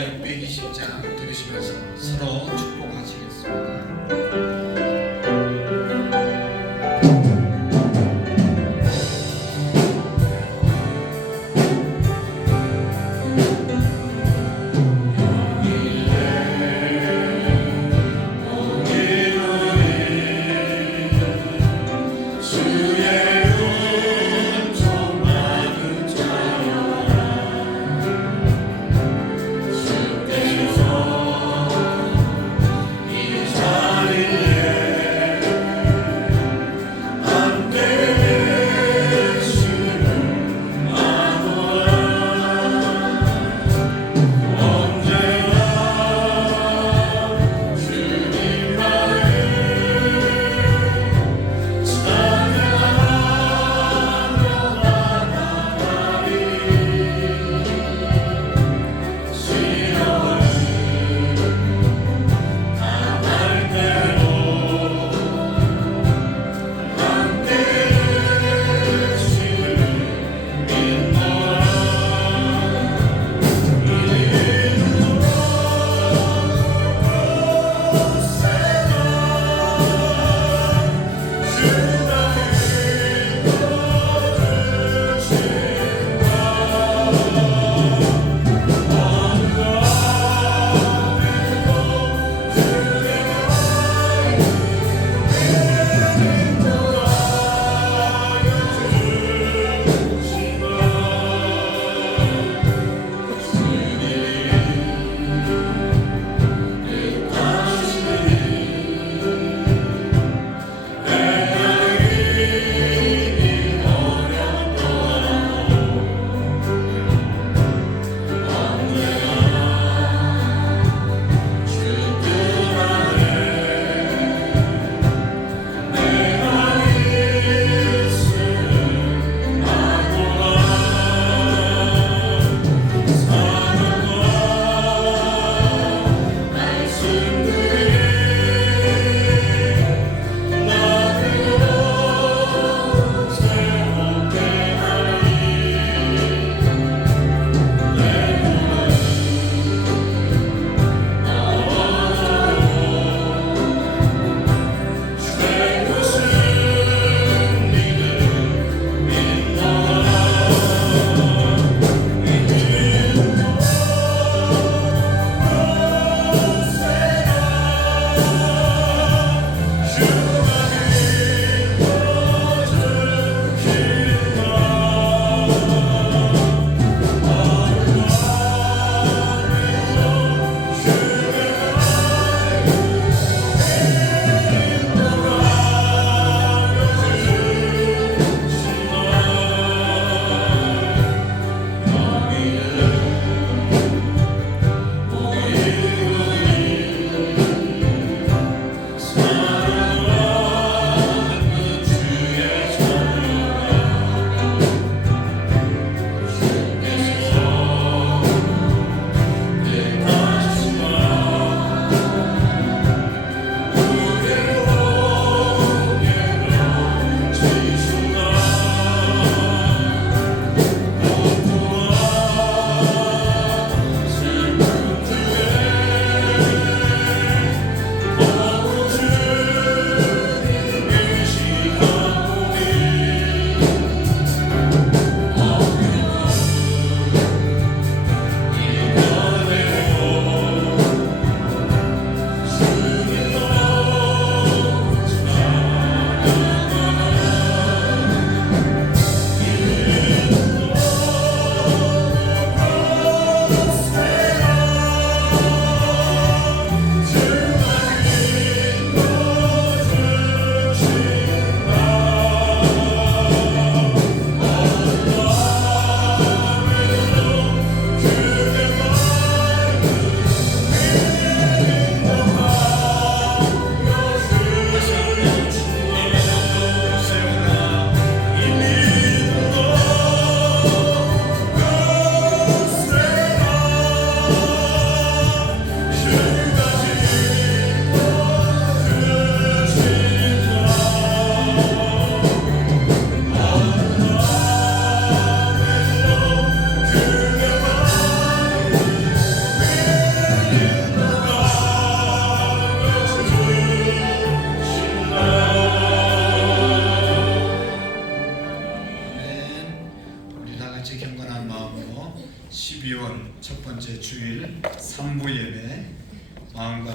이사야 620장 들으시면서 서로 축복하시겠습니다.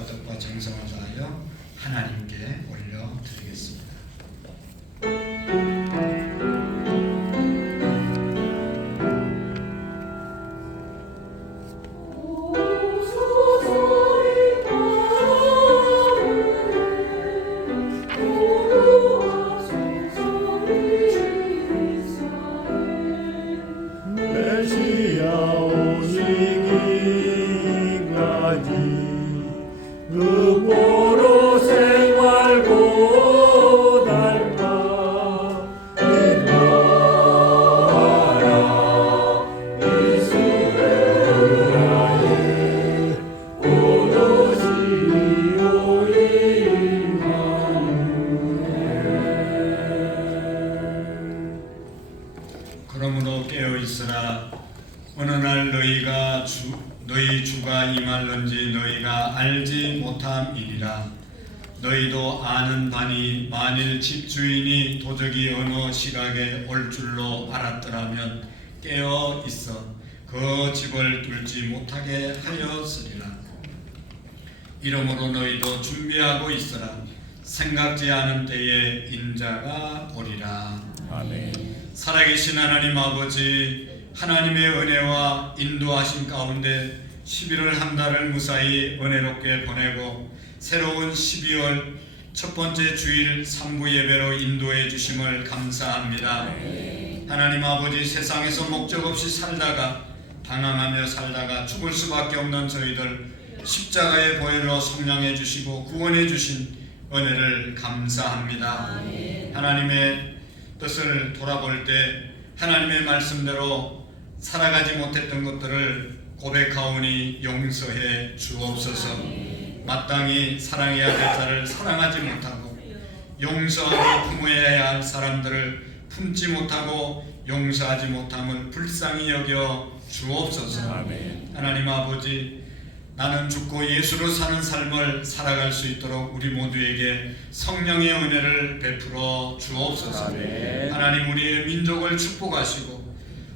뜻과 정성을 다하여 하나님께 올려드리겠습니다. 그러므로 깨어 있으라. 어느 날 너희 주가 임할런지 너희가 알지 못함이니라. 너희도 아는 바니 만일 집주인이 도적이 어느 시각에 올 줄로 알았더라면 깨어 있어 그 집을 뚫지 못하게 하였으리라. 이러므로 너희도 준비하고 있으라. 생각지 않은 때에 인자가 오리라. 아멘. 살아계신 하나님 아버지, 하나님의 은혜와 인도하심 가운데 11월 한 달을 무사히 은혜롭게 보내고 새로운 12월 첫 번째 주일 3부 예배로 인도해 주심을 감사합니다. 하나님 아버지, 세상에서 목적 없이 살다가 방황하며 살다가 죽을 수밖에 없는 저희들 십자가의 보혈로 성량해 주시고 구원해 주신 은혜를 감사합니다. 하나님의 뜻을 돌아볼 때 하나님의 말씀대로 살아가지 못했던 것들을 고백하오니 용서해 주옵소서. 마땅히 사랑해야 될 자를 사랑하지 못하고 용서하고 품어야 할 사람들을 품지 못하고 용서하지 못함을 불쌍히 여겨 주옵소서. 아멘. 하나님 아버지, 나는 죽고 예수로 사는 삶을 살아갈 수 있도록 우리 모두에게 성령의 은혜를 베풀어 주옵소서. 아멘. 하나님, 우리의 민족을 축복하시고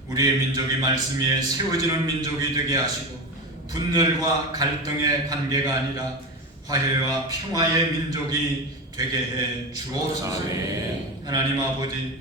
우리의 민족이 말씀 위에 세워지는 민족이 되게 하시고 분열과 갈등의 관계가 아니라 화해와 평화의 민족이 되게 해 주옵소서. 아멘. 하나님 아버지,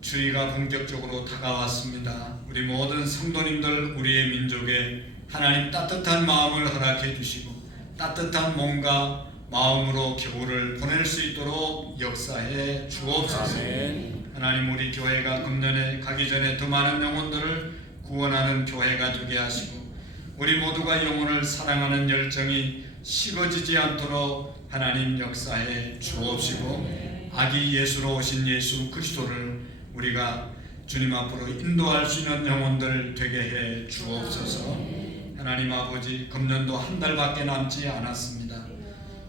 주의가 본격적으로 다가왔습니다. 우리 모든 성도님들, 우리의 민족에 하나님 따뜻한 마음을 허락해 주시고 따뜻한 몸과 마음으로 겨울을 보낼 수 있도록 역사해 주옵소서. 아멘. 하나님, 우리 교회가 금년에 가기 전에 더 많은 영혼들을 구원하는 교회가 되게 하시고 우리 모두가 영혼을 사랑하는 열정이 식어지지 않도록 하나님 역사해 주옵시고 아기 예수로 오신 예수 그리스도를 우리가 주님 앞으로 인도할 수 있는 영혼들 되게 해 주옵소서. 하나님 아버지, 금년도 한 달밖에 남지 않았습니다.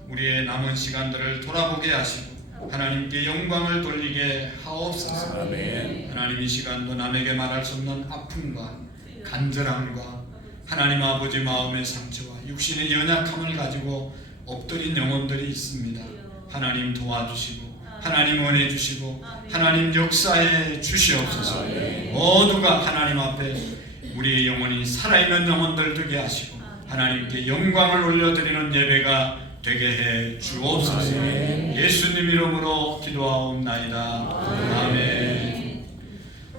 우리의 남은 시간들을 돌아보게 하시고 하나님께 영광을 돌리게 하옵소서. 아멘. 하나님, 이 시간도 남에게 말할 수 없는 아픔과 간절함과 하나님 아버지 마음의 상처와 육신의 연약함을 가지고 엎드린 영혼들이 있습니다. 하나님 도와주시고 하나님 은혜 주시고 하나님 역사해 주시옵소서. 모두가 하나님 앞에 우리의 영혼이 살아있는 영혼들 되게 하시고 하나님께 영광을 올려드리는 예배가 되게 해 주옵소서. 예수님 이름으로 기도하옵나이다. 아멘.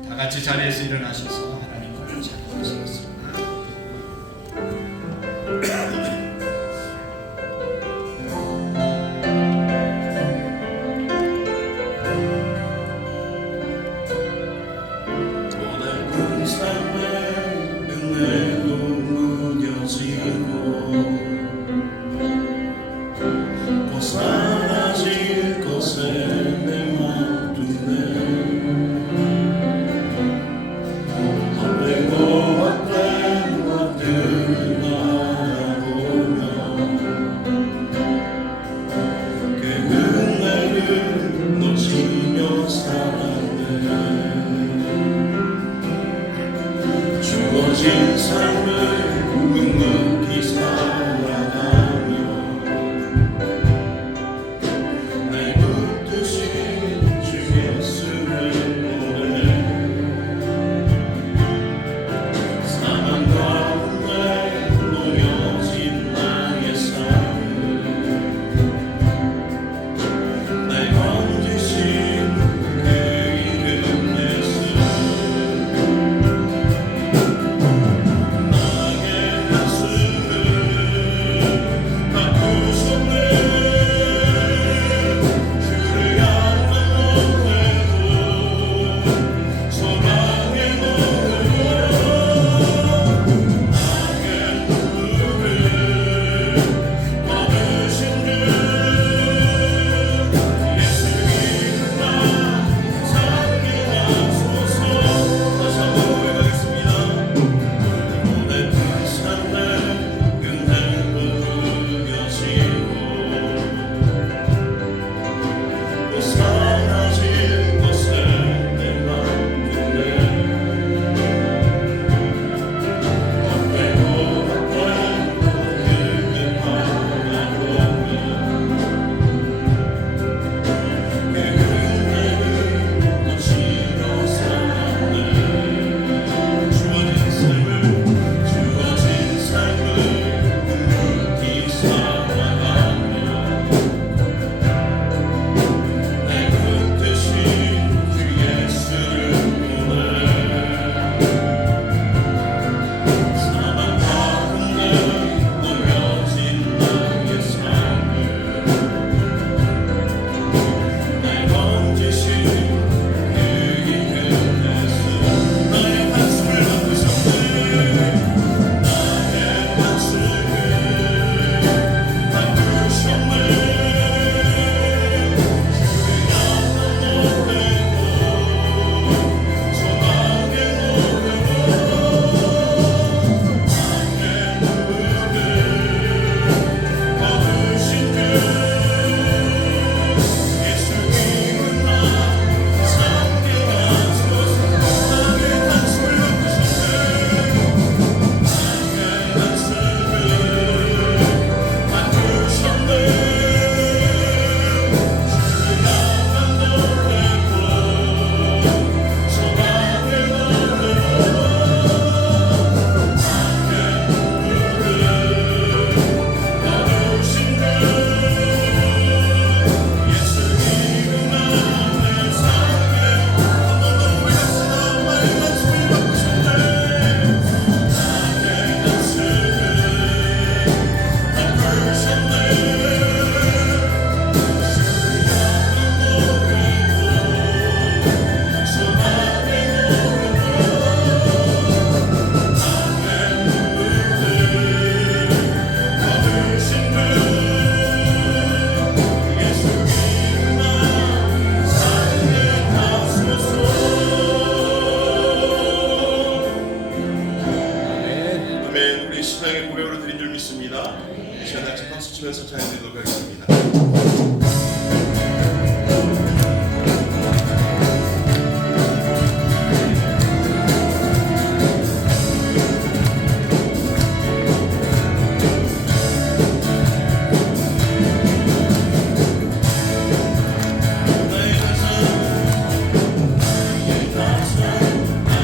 다 같이 자리에서 일어나셔서 하나님 앞에 찬양하시겠습니다. 주어진 삶을 묵묵히 살아가며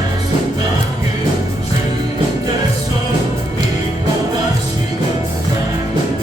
하겠습니다. 주님께서 이뻐하시고 자기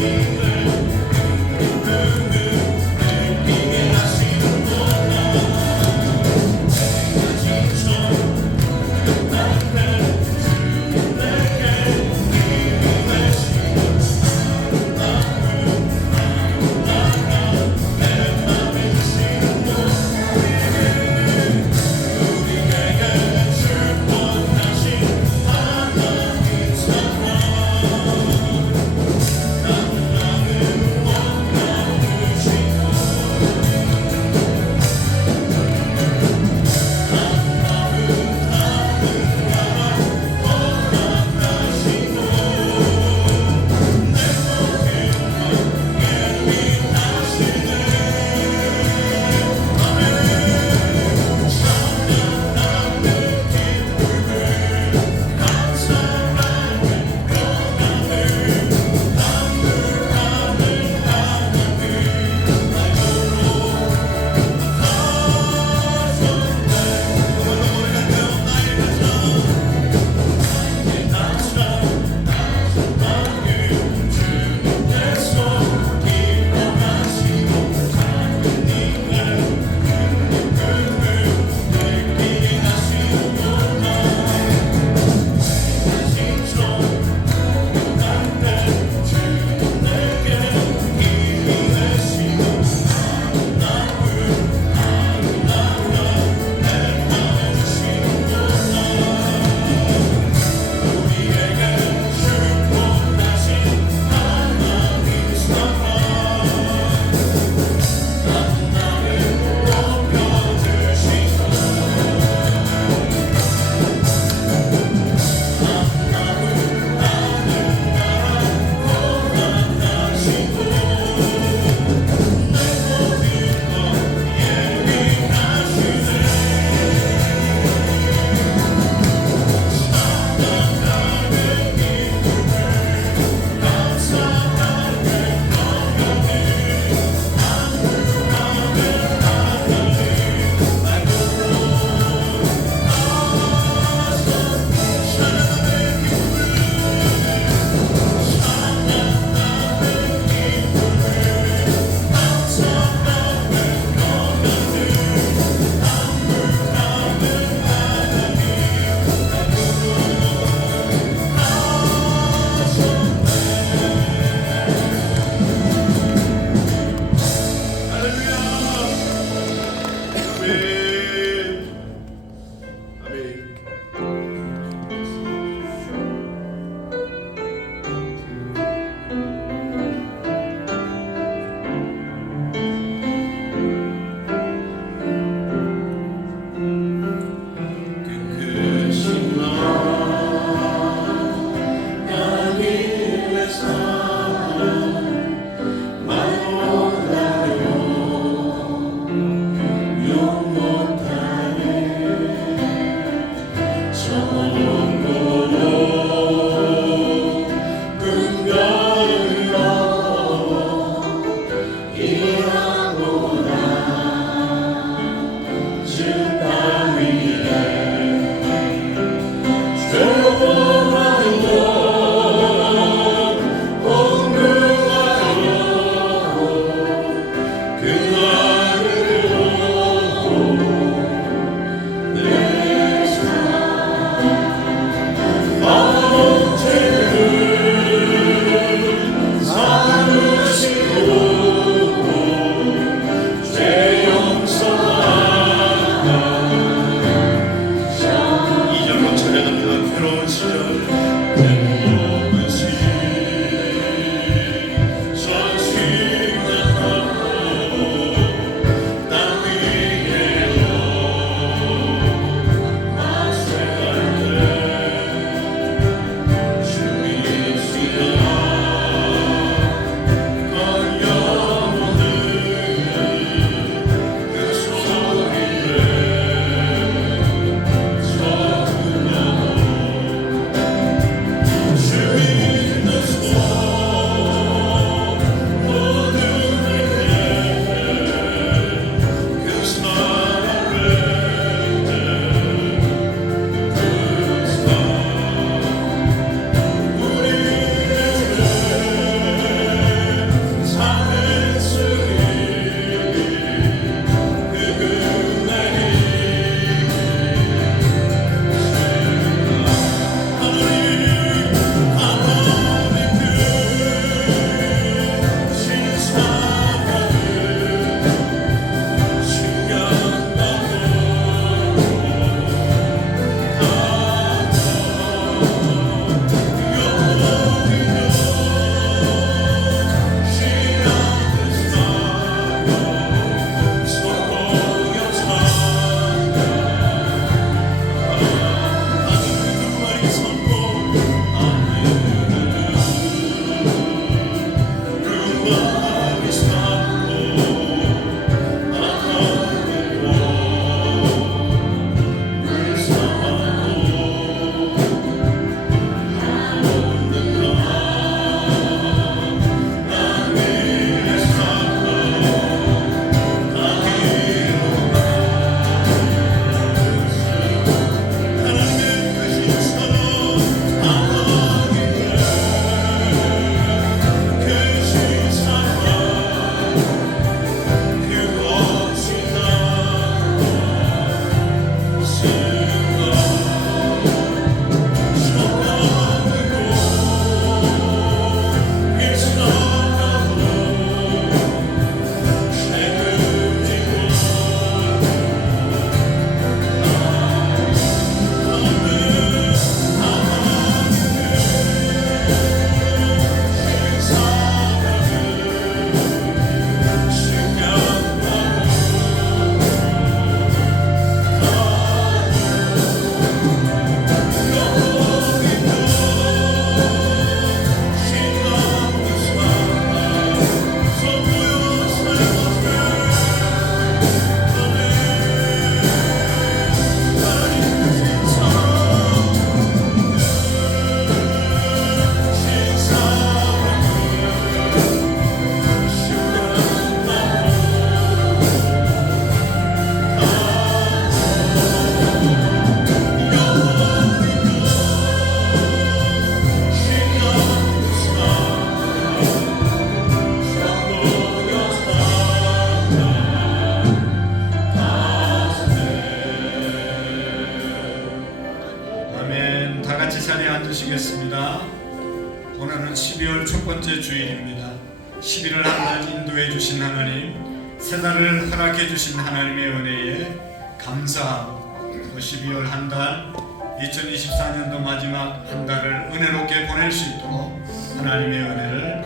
오늘은 12월 첫 번째 주일입니다. 11월 한 달 인도해 주신 하나님, 새 달을 허락해 주신 하나님의 은혜에 감사하고, 또 12월 한 달 2024년도 마지막 한 달을 은혜롭게 보낼 수 있도록 하나님의 은혜를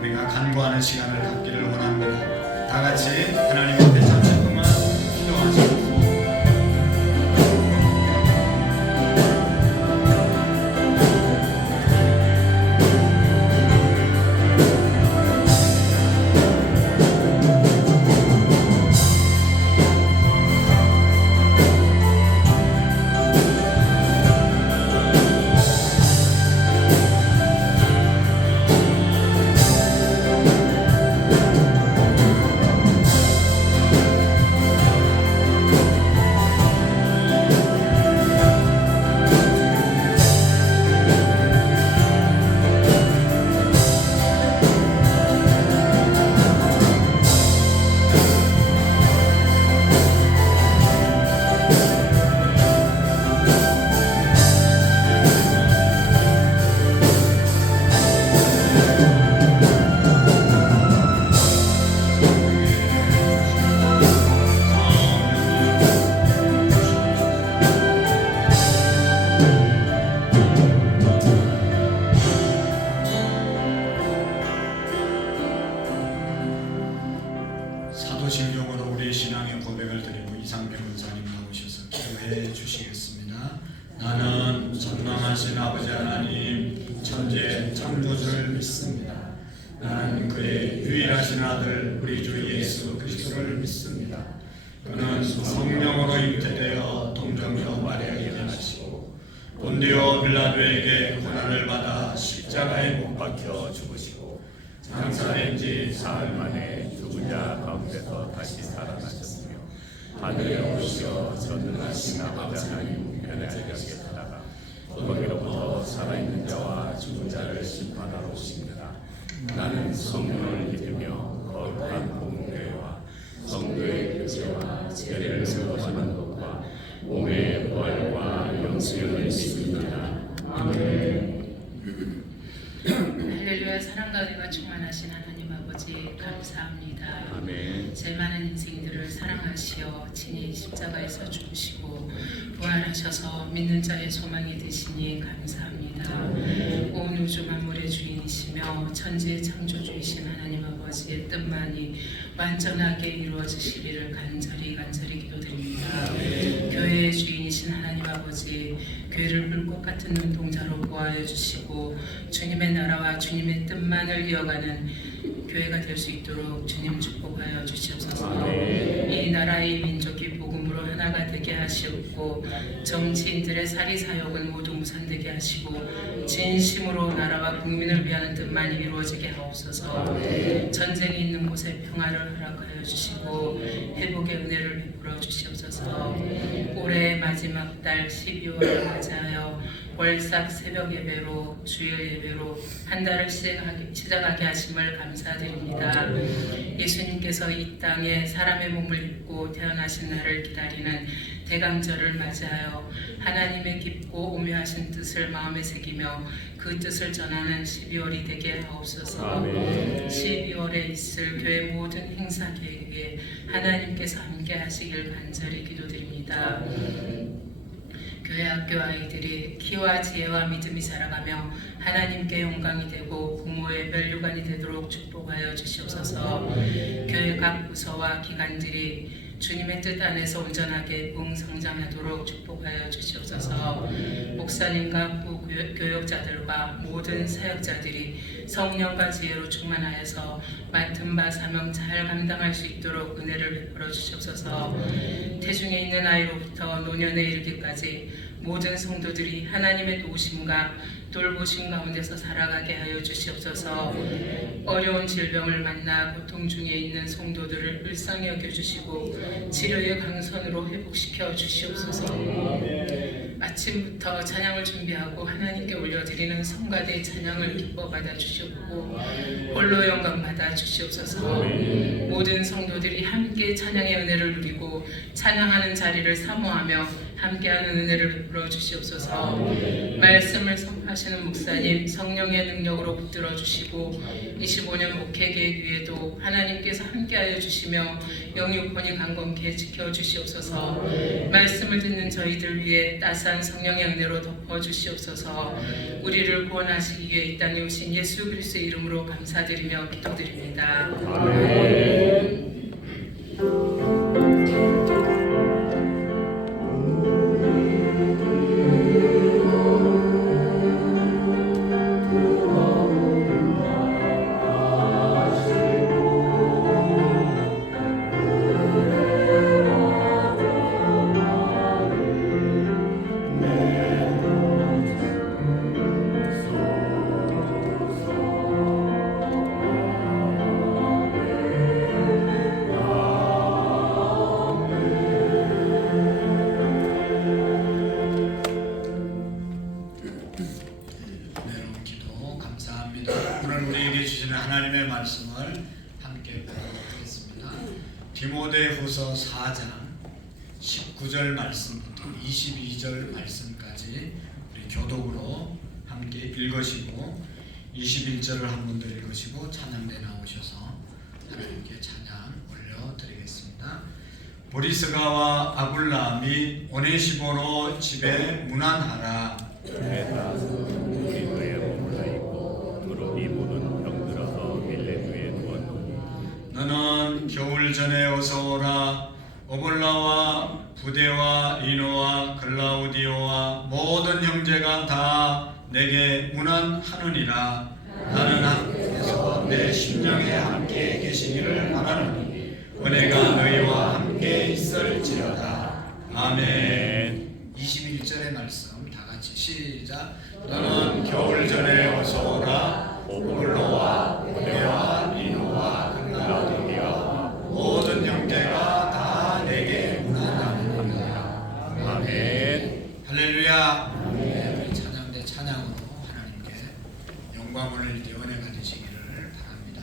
우리가 간구하는 시간을 갖기를 원합니다. 다 같이 하나님 앞에 잠시 동안 기도하시고 사도신경으로 우리의 신앙의 고백을 드리고 이상배 권사님 나오셔서 기도해 주시겠습니다. 나는 전능하신 아버지 하나님 천지의 창조주를 믿습니다. 나는 그의 유일하신 아들 우리 주 예수 그리스도를 믿습니다. 그는 성령으로 잉태되어 동정녀 마리아에게 나시고 본디오 빌라도에게 고난을 받아 십자가에 못 박혀 죽으시고 장사된 지 사흘 만에 죽은 자 가운데서 다시 살아나셨으며 하늘에 오르셔 전능하신 아버지 하나님 우편에 앉으셨다가 거기로부터 살아있는 자와 죽은 자를 심판하러 오십니다. 나는 성령을 믿으며 거룩한 공교회와 성도의 교제와 세례를 선포하는 것과 몸의 부활과 영생을 믿습니다. 아멘. 할렐루야. 사랑과 은혜가 충만하신 하나님 아버지 감사합니다. 아멘. 제 많은 인생들을 사랑하시어 친히 십자가에서 죽으시고 부활하셔서 믿는 자의 소망이 되시니 감사합니다. 온 우주 만물의 주인이시며 천지의 창조주이신 하나님 아버지의 뜻만이 완전하게 이루어지시기를 간절히 기도드립니다. 교회의 주인이신 하나님 아버지, 교회를 불꽃 같은 눈동자로 보호하여 주시고 주님의 나라와 주님의 뜻만을 이어가는 교회가 될 수 있도록 주님 축복하여 주시옵소서. 이 나라의 민족이 복음으로 하나가 되게 하시옵고 정치인들의 사리사욕은 모두 무산되게 하시고 진심으로 나라와 국민을 위하는 뜻만이 이루어지게 하옵소서. 전쟁이 있는 곳에 평화를 허락하여 주시고 회복의 은혜를 베풀어 주시옵소서. 올해 마지막 달 12월을 맞이하여 월삭 새벽 예배로 주일 예배로 한 달을 시작하게 하심을 감사드립니다. 예수님께서 이 땅에 사람의 몸을 입고 태어나신 날을 기다리는 대강절을 맞이하여 하나님의 깊고 오묘하신 뜻을 마음에 새기며 그 뜻을 전하는 12월이 되게 하옵소서. 12월에 있을 교회 모든 행사 계획에 하나님께서 함께 하시길 간절히 기도드립니다. 교회 학교 아이들이 키와 지혜와 믿음이 자라가며 하나님께 영광이 되고 부모의 멸류관이 되도록 축복하여 주시옵소서. 교회 각 부서와 기관들이 주님의 뜻 안에서 온전하게 성장하도록 축복하여 주시옵소서. 목사님과 교역자들과 모든 사역자들이 성령과 지혜로 충만하여서 맡은 바 사명 잘 감당할 수 있도록 은혜를 베풀어 주시옵소서. 태중에 있는 아이로부터 노년에 이르기까지 모든 성도들이 하나님의 도우심과 돌보심 가운데서 살아가게 하여 주시옵소서. 어려운 질병을 만나 고통 중에 있는 성도들을 불쌍히 여겨주시고 치료의 강선으로 회복시켜 주시옵소서. 아침부터 찬양을 준비하고 하나님께 올려드리는 성가대 찬양을 기뻐 받아주시고 홀로 영광 받아주시옵소서. 모든 성도들이 함께 찬양의 은혜를 누리고 찬양하는 자리를 사모하며 함께하는 은혜를 베풀어 주시옵소서. 말씀을 선포하시는 목사님 성령의 능력으로 붙들어 주시고 25년 목회 계획 위에도 하나님께서 함께하여 주시며 영육혼이 강건케 지켜 주시옵소서. 말씀을 듣는 저희들 위해 따스한 성령의 은혜로 덮어 주시옵소서. 우리를 구원하시기 위해 이 땅에 오신 예수 그리스도의 이름으로 감사드리며 기도드립니다. 여러분 기도 감사합니다. 오늘 우리에게 주시는 하나님의 말씀을 함께 보도록 하겠습니다. 디모데후서 4장 19절 말씀부터 22절 말씀까지 우리 교독으로 함께 읽으시고 21절을 한 번 더 읽으시고 찬양대 나오셔서 하나님께 찬양 올려드리겠습니다. 보리스가와 아굴라 및 오네시보로 집에 문안하라. 우리도에 머물러 있고 무릎 이 모든 병들어서 밀레두에 누웠노니 너는 겨울 전에 어서 오라. 오볼라와 부데와 리노와 글라우디오와 모든 형제가 다 내게 문안하느니라. 나는 하나님께서 내 심령에 함께 계시기를 바라노니 은혜가 너희와 함께 있을지어다. 아멘. 21절의 말씀 다 같이 시작. 너는 겨울 전에 어서 오라. 오볼로와 부데와 리노와 글라우디오와 모든 형제가 다 내게 문안하느니라. 아멘. 할렐루야. 우리 찬양대 찬양으로 하나님께 영광 올릴 때 은혜가 되시기를 바랍니다.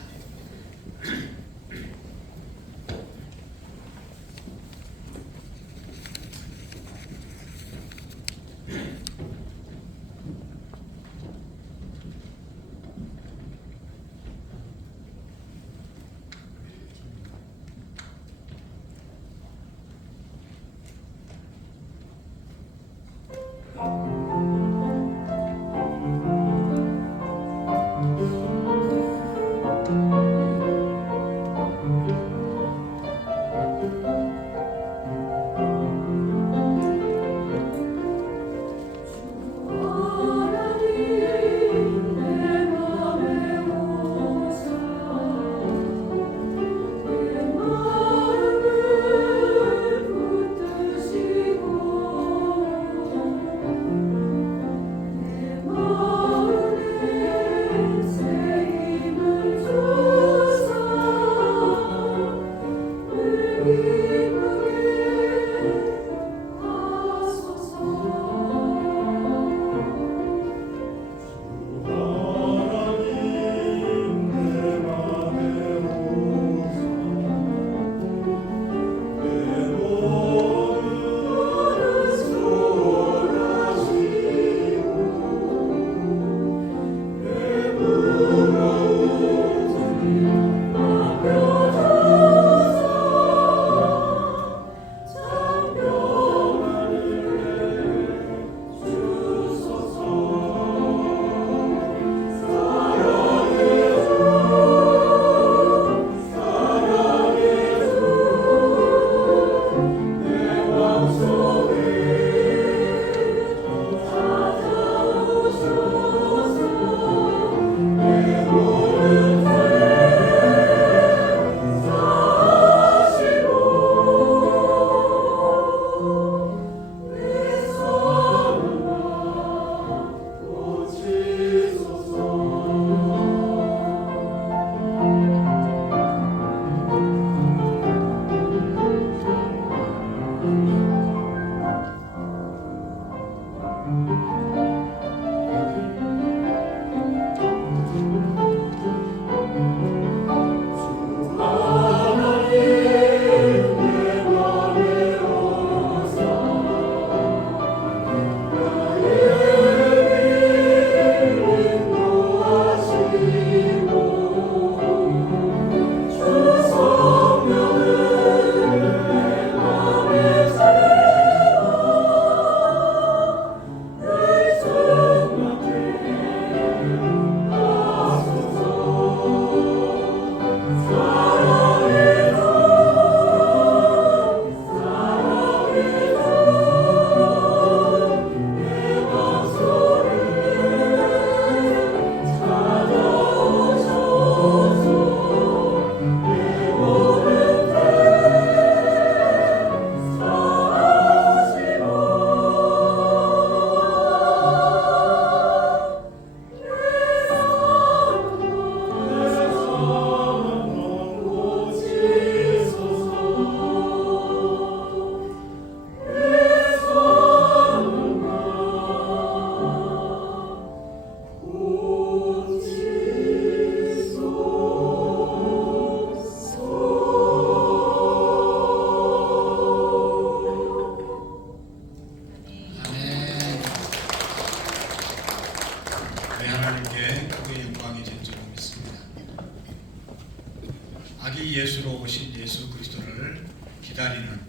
아기 예수로 오신 예수 그리스도를 기다리는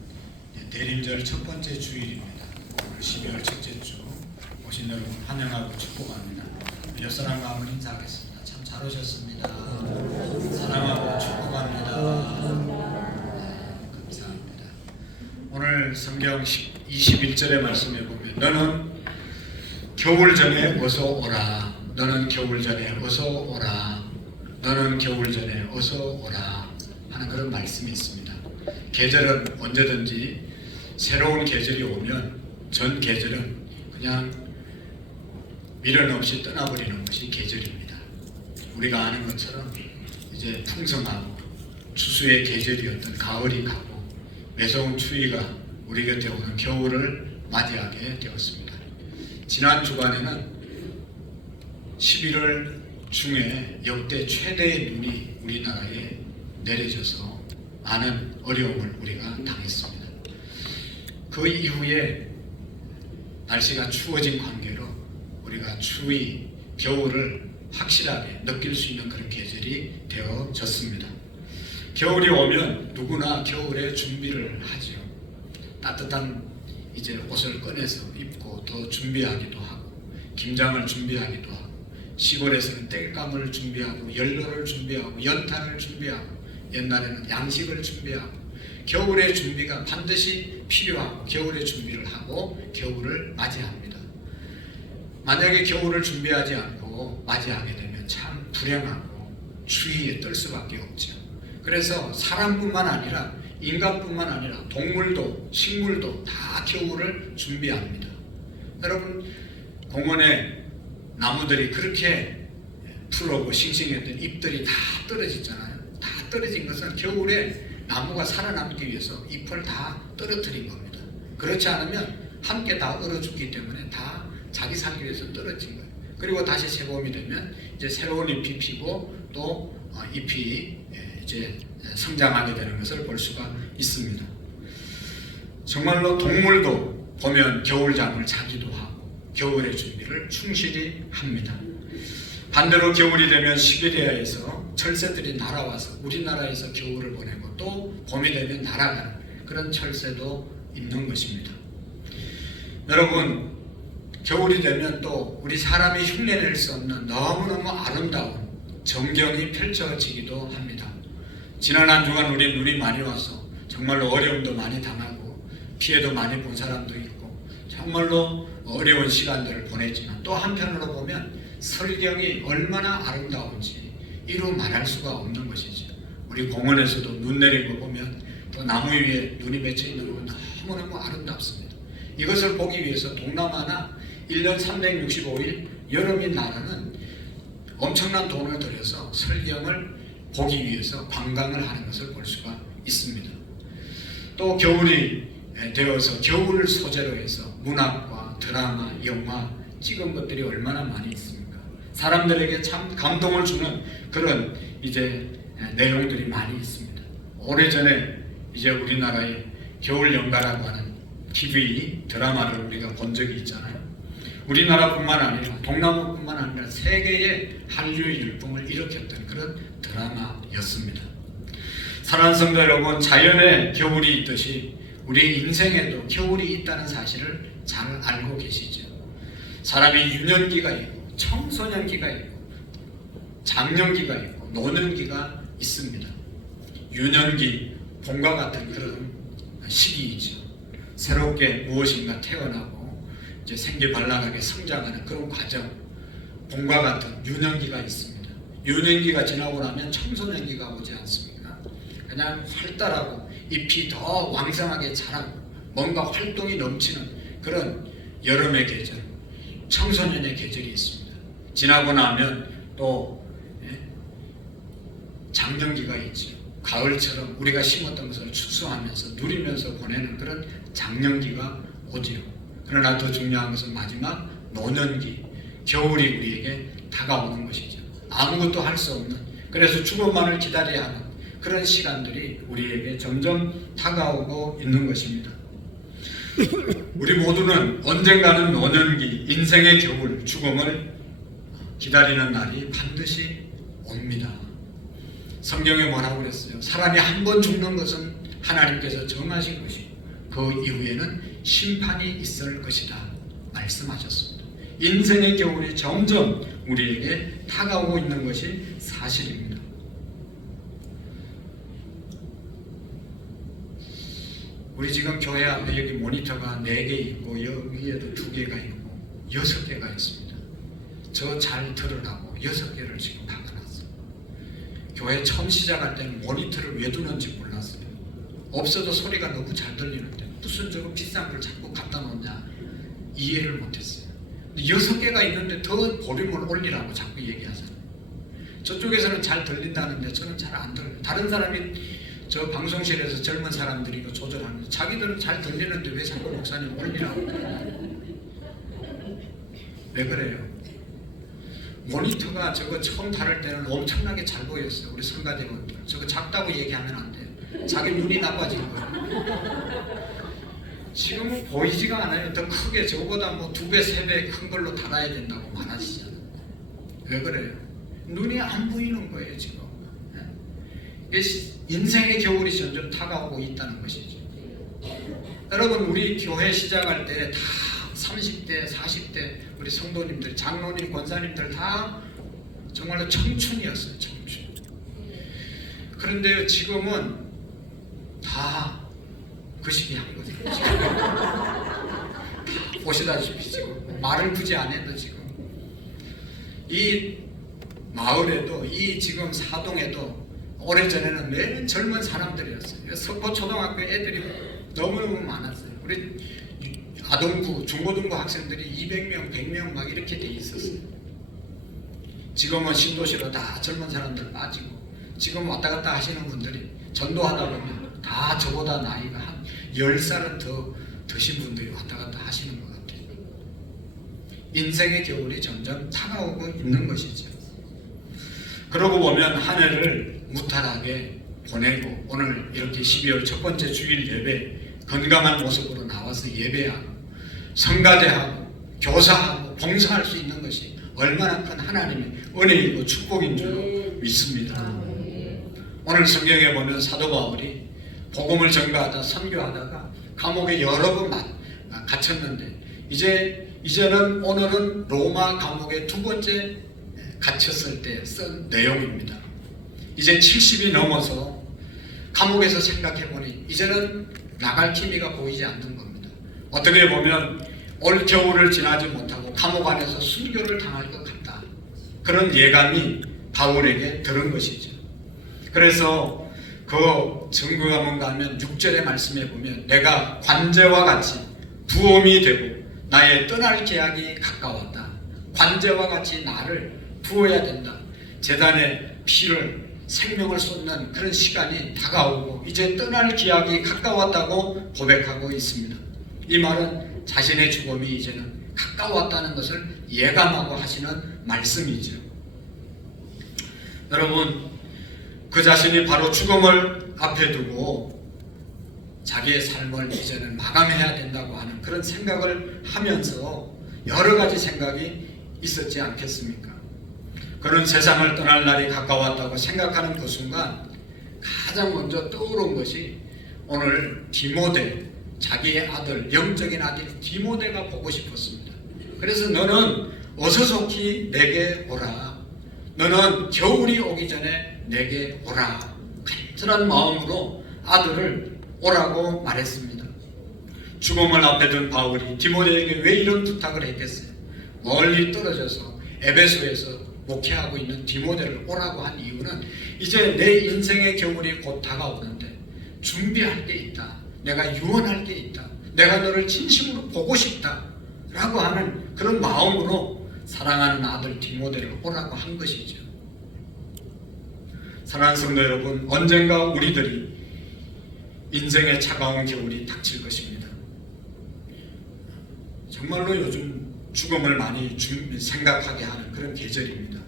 대림절 첫 번째 주일입니다. 오늘 12월 첫째 주 오신 여러분 환영하고 축복합니다. 옆 사람과 한번 인사하겠습니다. 참 잘 오셨습니다. 사랑하고 축복합니다. 감사합니다. 오늘 성경 21절의 말씀에 보면 너는 겨울 전에 어서 오라. 너는 겨울 전에 어서 오라. 너는 겨울 전에 어서 오라 하는 그런 말씀이 있습니다. 계절은 언제든지 새로운 계절이 오면 전 계절은 그냥 미련 없이 떠나버리는 것이 계절입니다. 우리가 아는 것처럼 이제 풍성하고 추수의 계절이었던 가을이 가고 매서운 추위가 우리 곁에 오는 겨울을 맞이하게 되었습니다. 지난 주간에는 11월 중에 역대 최대의 눈이 우리나라에 내려져서 많은 어려움을 우리가 당했습니다. 그 이후에 날씨가 추워진 관계로 우리가 추위, 겨울을 확실하게 느낄 수 있는 그런 계절이 되어졌습니다. 겨울이 오면 누구나 겨울에 준비를 하죠. 따뜻한 이제 옷을 꺼내서 입고 더 준비하기도 하고 김장을 준비하기도 하고 시골에서는 땔감을 준비하고 연료를 준비하고 연탄을 준비하고 옛날에는 양식을 준비하고 겨울의 준비가 반드시 필요하고 겨울의 준비를 하고 겨울을 맞이합니다. 만약에 겨울을 준비하지 않고 맞이하게 되면 참 불행하고 추위에 떨 수밖에 없죠. 그래서 사람뿐만 아니라 인간뿐만 아니라 동물도 식물도 다 겨울을 준비합니다. 여러분 공원에 나무들이 그렇게 푸르고 싱싱했던 잎들이 다 떨어지잖아요. 다 떨어진 것은 겨울에 나무가 살아남기 위해서 잎을 다 떨어뜨린 겁니다. 그렇지 않으면 함께 다 얼어 죽기 때문에 다 자기 살기 위해서 떨어진 거예요. 그리고 다시 새봄이 되면 이제 새로운 잎이 피고 또 잎이 이제 성장하게 되는 것을 볼 수가 있습니다. 정말로 동물도 보면 겨울잠을 자기도 하고 겨울의 준비를 충실히 합니다. 반대로 겨울이 되면 시베리아에서 철새들이 날아와서 우리나라에서 겨울을 보내고 또 봄이 되면 날아가는 그런 철새도 있는 것입니다. 여러분 겨울이 되면 또 우리 사람이 흉내낼 수 없는 너무너무 아름다운 전경이 펼쳐지기도 합니다. 지난 한 주간 우리 눈이 많이 와서 정말로 어려움도 많이 당하고 피해도 많이 본 사람도 있고 정말로 어려운 시간들을 보냈지만 또 한편으로 보면 설경이 얼마나 아름다운지 이루 말할 수가 없는 것이죠. 우리 공원에서도 눈 내린 거 보면 또 나무 위에 눈이 맺혀 있는 건 너무너무 아름답습니다. 이것을 보기 위해서 동남아나 1년 365일 여름이 나라는 엄청난 돈을 들여서 설경을 보기 위해서 관광을 하는 것을 볼 수가 있습니다. 또 겨울이 되어서 겨울을 소재로 해서 문학과 드라마, 영화 찍은 것들이 얼마나 많이 있습니까? 사람들에게 참 감동을 주는 그런 이제 내용들이 많이 있습니다. 오래전에 이제 우리나라에 겨울 연가라고 하는 TV 드라마를 우리가 본 적이 있잖아요. 우리나라뿐만 아니라 동남아뿐만 아니라 세계의 한류의 열풍을 일으켰던 그런 드라마였습니다. 사랑하는 성도 여러분, 자연에 겨울이 있듯이 우리 인생에도 겨울이 있다는 사실을 잘 알고 계시죠. 사람이 유년기가 있고 청소년기가 있고 장년기가 있고 노년기가 있습니다. 유년기, 봄과 같은 그런 시기이죠. 새롭게 무엇인가 태어나고 이제 생기발랄하게 성장하는 그런 과정, 봄과 같은 유년기가 있습니다. 유년기가 지나고 나면 청소년기가 오지 않습니까? 그냥 활달하고 잎이 더 왕성하게 자라고 뭔가 활동이 넘치는 그런 여름의 계절, 청소년의 계절이 있습니다. 지나고 나면 또 장년기가 있죠. 가을처럼 우리가 심었던 것을 축소하면서 누리면서 보내는 그런 장년기가 오지요. 그러나 더 중요한 것은 마지막 노년기, 겨울이 우리에게 다가오는 것이죠. 아무것도 할 수 없는, 그래서 죽음만을 기다려야 하는 그런 시간들이 우리에게 점점 다가오고 있는 것입니다. 우리 모두는 언젠가는 노년기, 인생의 겨울, 죽음을 기다리는 날이 반드시 옵니다. 성경에 뭐라고 그랬어요? 사람이 한 번 죽는 것은 하나님께서 정하신 것이고 그 이후에는 심판이 있을 것이다 말씀하셨습니다. 인생의 겨울이 점점 우리에게 다가오고 있는 것이 사실입니다. 우리 지금 교회 앞에 여기 모니터가 4개 있고 여기에도 2개가 있고 6개가 있습니다. 저 잘 들으라고 6개를 지금 박아놨어요. 교회 처음 시작할 때는 모니터를 왜 두는지 몰랐어요. 없어도 소리가 너무 잘 들리는데 무슨 저거 비싼 걸 자꾸 갖다 놓냐 이해를 못했어요. 6개가 있는데 더 볼륨을 올리라고 자꾸 얘기하잖아요. 저쪽에서는 잘 들린다는데 저는 잘 안 들려요. 다른 사람이 저 방송실에서 젊은 사람들이 이거 조절하는데 자기들은 잘 들리는데 왜 자꾸 목사님 올리라고 왜 그래요? 모니터가 저거 처음 다룰 때는 엄청나게 잘 보였어요. 우리 성가대원들 저거 작다고 얘기하면 안 돼요. 자기 눈이 나빠지는 거예요. 지금은 보이지가 않아요. 더 크게 저보다 뭐 2배, 3배 큰 걸로 달아야 된다고 말하시잖아요. 왜 그래요? 눈이 안 보이는 거예요 지금. 인생의 겨울이 점점 다가오고 있다는 것이죠. 여러분 우리 교회 시작할 때 다 30대, 40대 우리 성도님들, 장로님, 권사님들 다 정말로 청춘이었어요. 청춘. 그런데 지금은 다 그 시기 한 거죠. 보시다시피 지금 말을 굳이 안 해도 지금 이 마을에도 이 지금 사동에도 오래전에는 맨 젊은 사람들이었어요. 석포초등학교 애들이 너무너무 많았어요. 우리 아동부, 중고등부 학생들이 200명, 100명 막 이렇게 돼 있었어요. 지금은 신도시로 다 젊은 사람들 빠지고 지금 왔다 갔다 하시는 분들이 전도하다 보면 다 저보다 나이가 한 10살은 더 드신 분들이 왔다 갔다 하시는 것 같아요. 인생의 겨울이 점점 다가오고 있는 것이죠. 그러고 보면 한 해를 무탈하게 보내고 오늘 이렇게 12월 첫 번째 주일 예배 건강한 모습으로 나와서 예배하고 성가대하고 교사하고 봉사할 수 있는 것이 얼마나 큰 하나님의 은혜이고 축복인 줄 믿습니다. 오늘 성경에 보면 사도 바울이 복음을 전가하다 선교하다가 감옥에 여러 번 갇혔는데 이제는 오늘은 로마 감옥에 2번째 갇혔을 때 쓴 내용입니다. 이제 70이 넘어서 감옥에서 생각해보니 이제는 나갈 기미가 보이지 않는 겁니다. 어떻게 보면 올 겨울을 지나지 못하고 감옥 안에서 순교를 당할 것 같다. 그런 예감이 바울에게 들은 것이죠. 그래서 그 증거가 뭔가 하면 6절의 말씀에 보면 내가 관제와 같이 부험이 되고 나의 떠날 계약이 가까웠다. 관제와 같이 나를 부어야 된다. 제단에 피를 생명을 쏟는 그런 시간이 다가오고 이제 떠날 기약이 가까웠다고 고백하고 있습니다. 이 말은 자신의 죽음이 이제는 가까웠다는 것을 예감하고 하시는 말씀이죠. 여러분 그 자신이 바로 죽음을 앞에 두고 자기의 삶을 이제는 마감해야 된다고 하는 그런 생각을 하면서 여러 가지 생각이 있었지 않겠습니까? 그런 세상을 떠날 날이 가까웠다고 생각하는 그 순간 가장 먼저 떠오른 것이 오늘 디모데, 자기의 아들, 영적인 아들 디모데가 보고 싶었습니다. 그래서 너는 어서 속히 내게 오라. 너는 겨울이 오기 전에 내게 오라. 간절한 마음으로 아들을 오라고 말했습니다. 죽음을 앞에 둔 바울이 디모데에게 왜 이런 부탁을 했겠어요? 멀리 떨어져서 에베소에서 목회하고 있는 디모데를 오라고 한 이유는 이제 내 인생의 겨울이 곧 다가오는데 준비할 게 있다. 내가 유언할 게 있다. 내가 너를 진심으로 보고 싶다. 라고 하는 그런 마음으로 사랑하는 아들 디모데를 오라고 한 것이죠. 사랑하는 성도 여러분, 언젠가 우리들이 인생의 차가운 겨울이 닥칠 것입니다. 정말로 요즘 죽음을 많이 생각하게 하는 그런 계절입니다.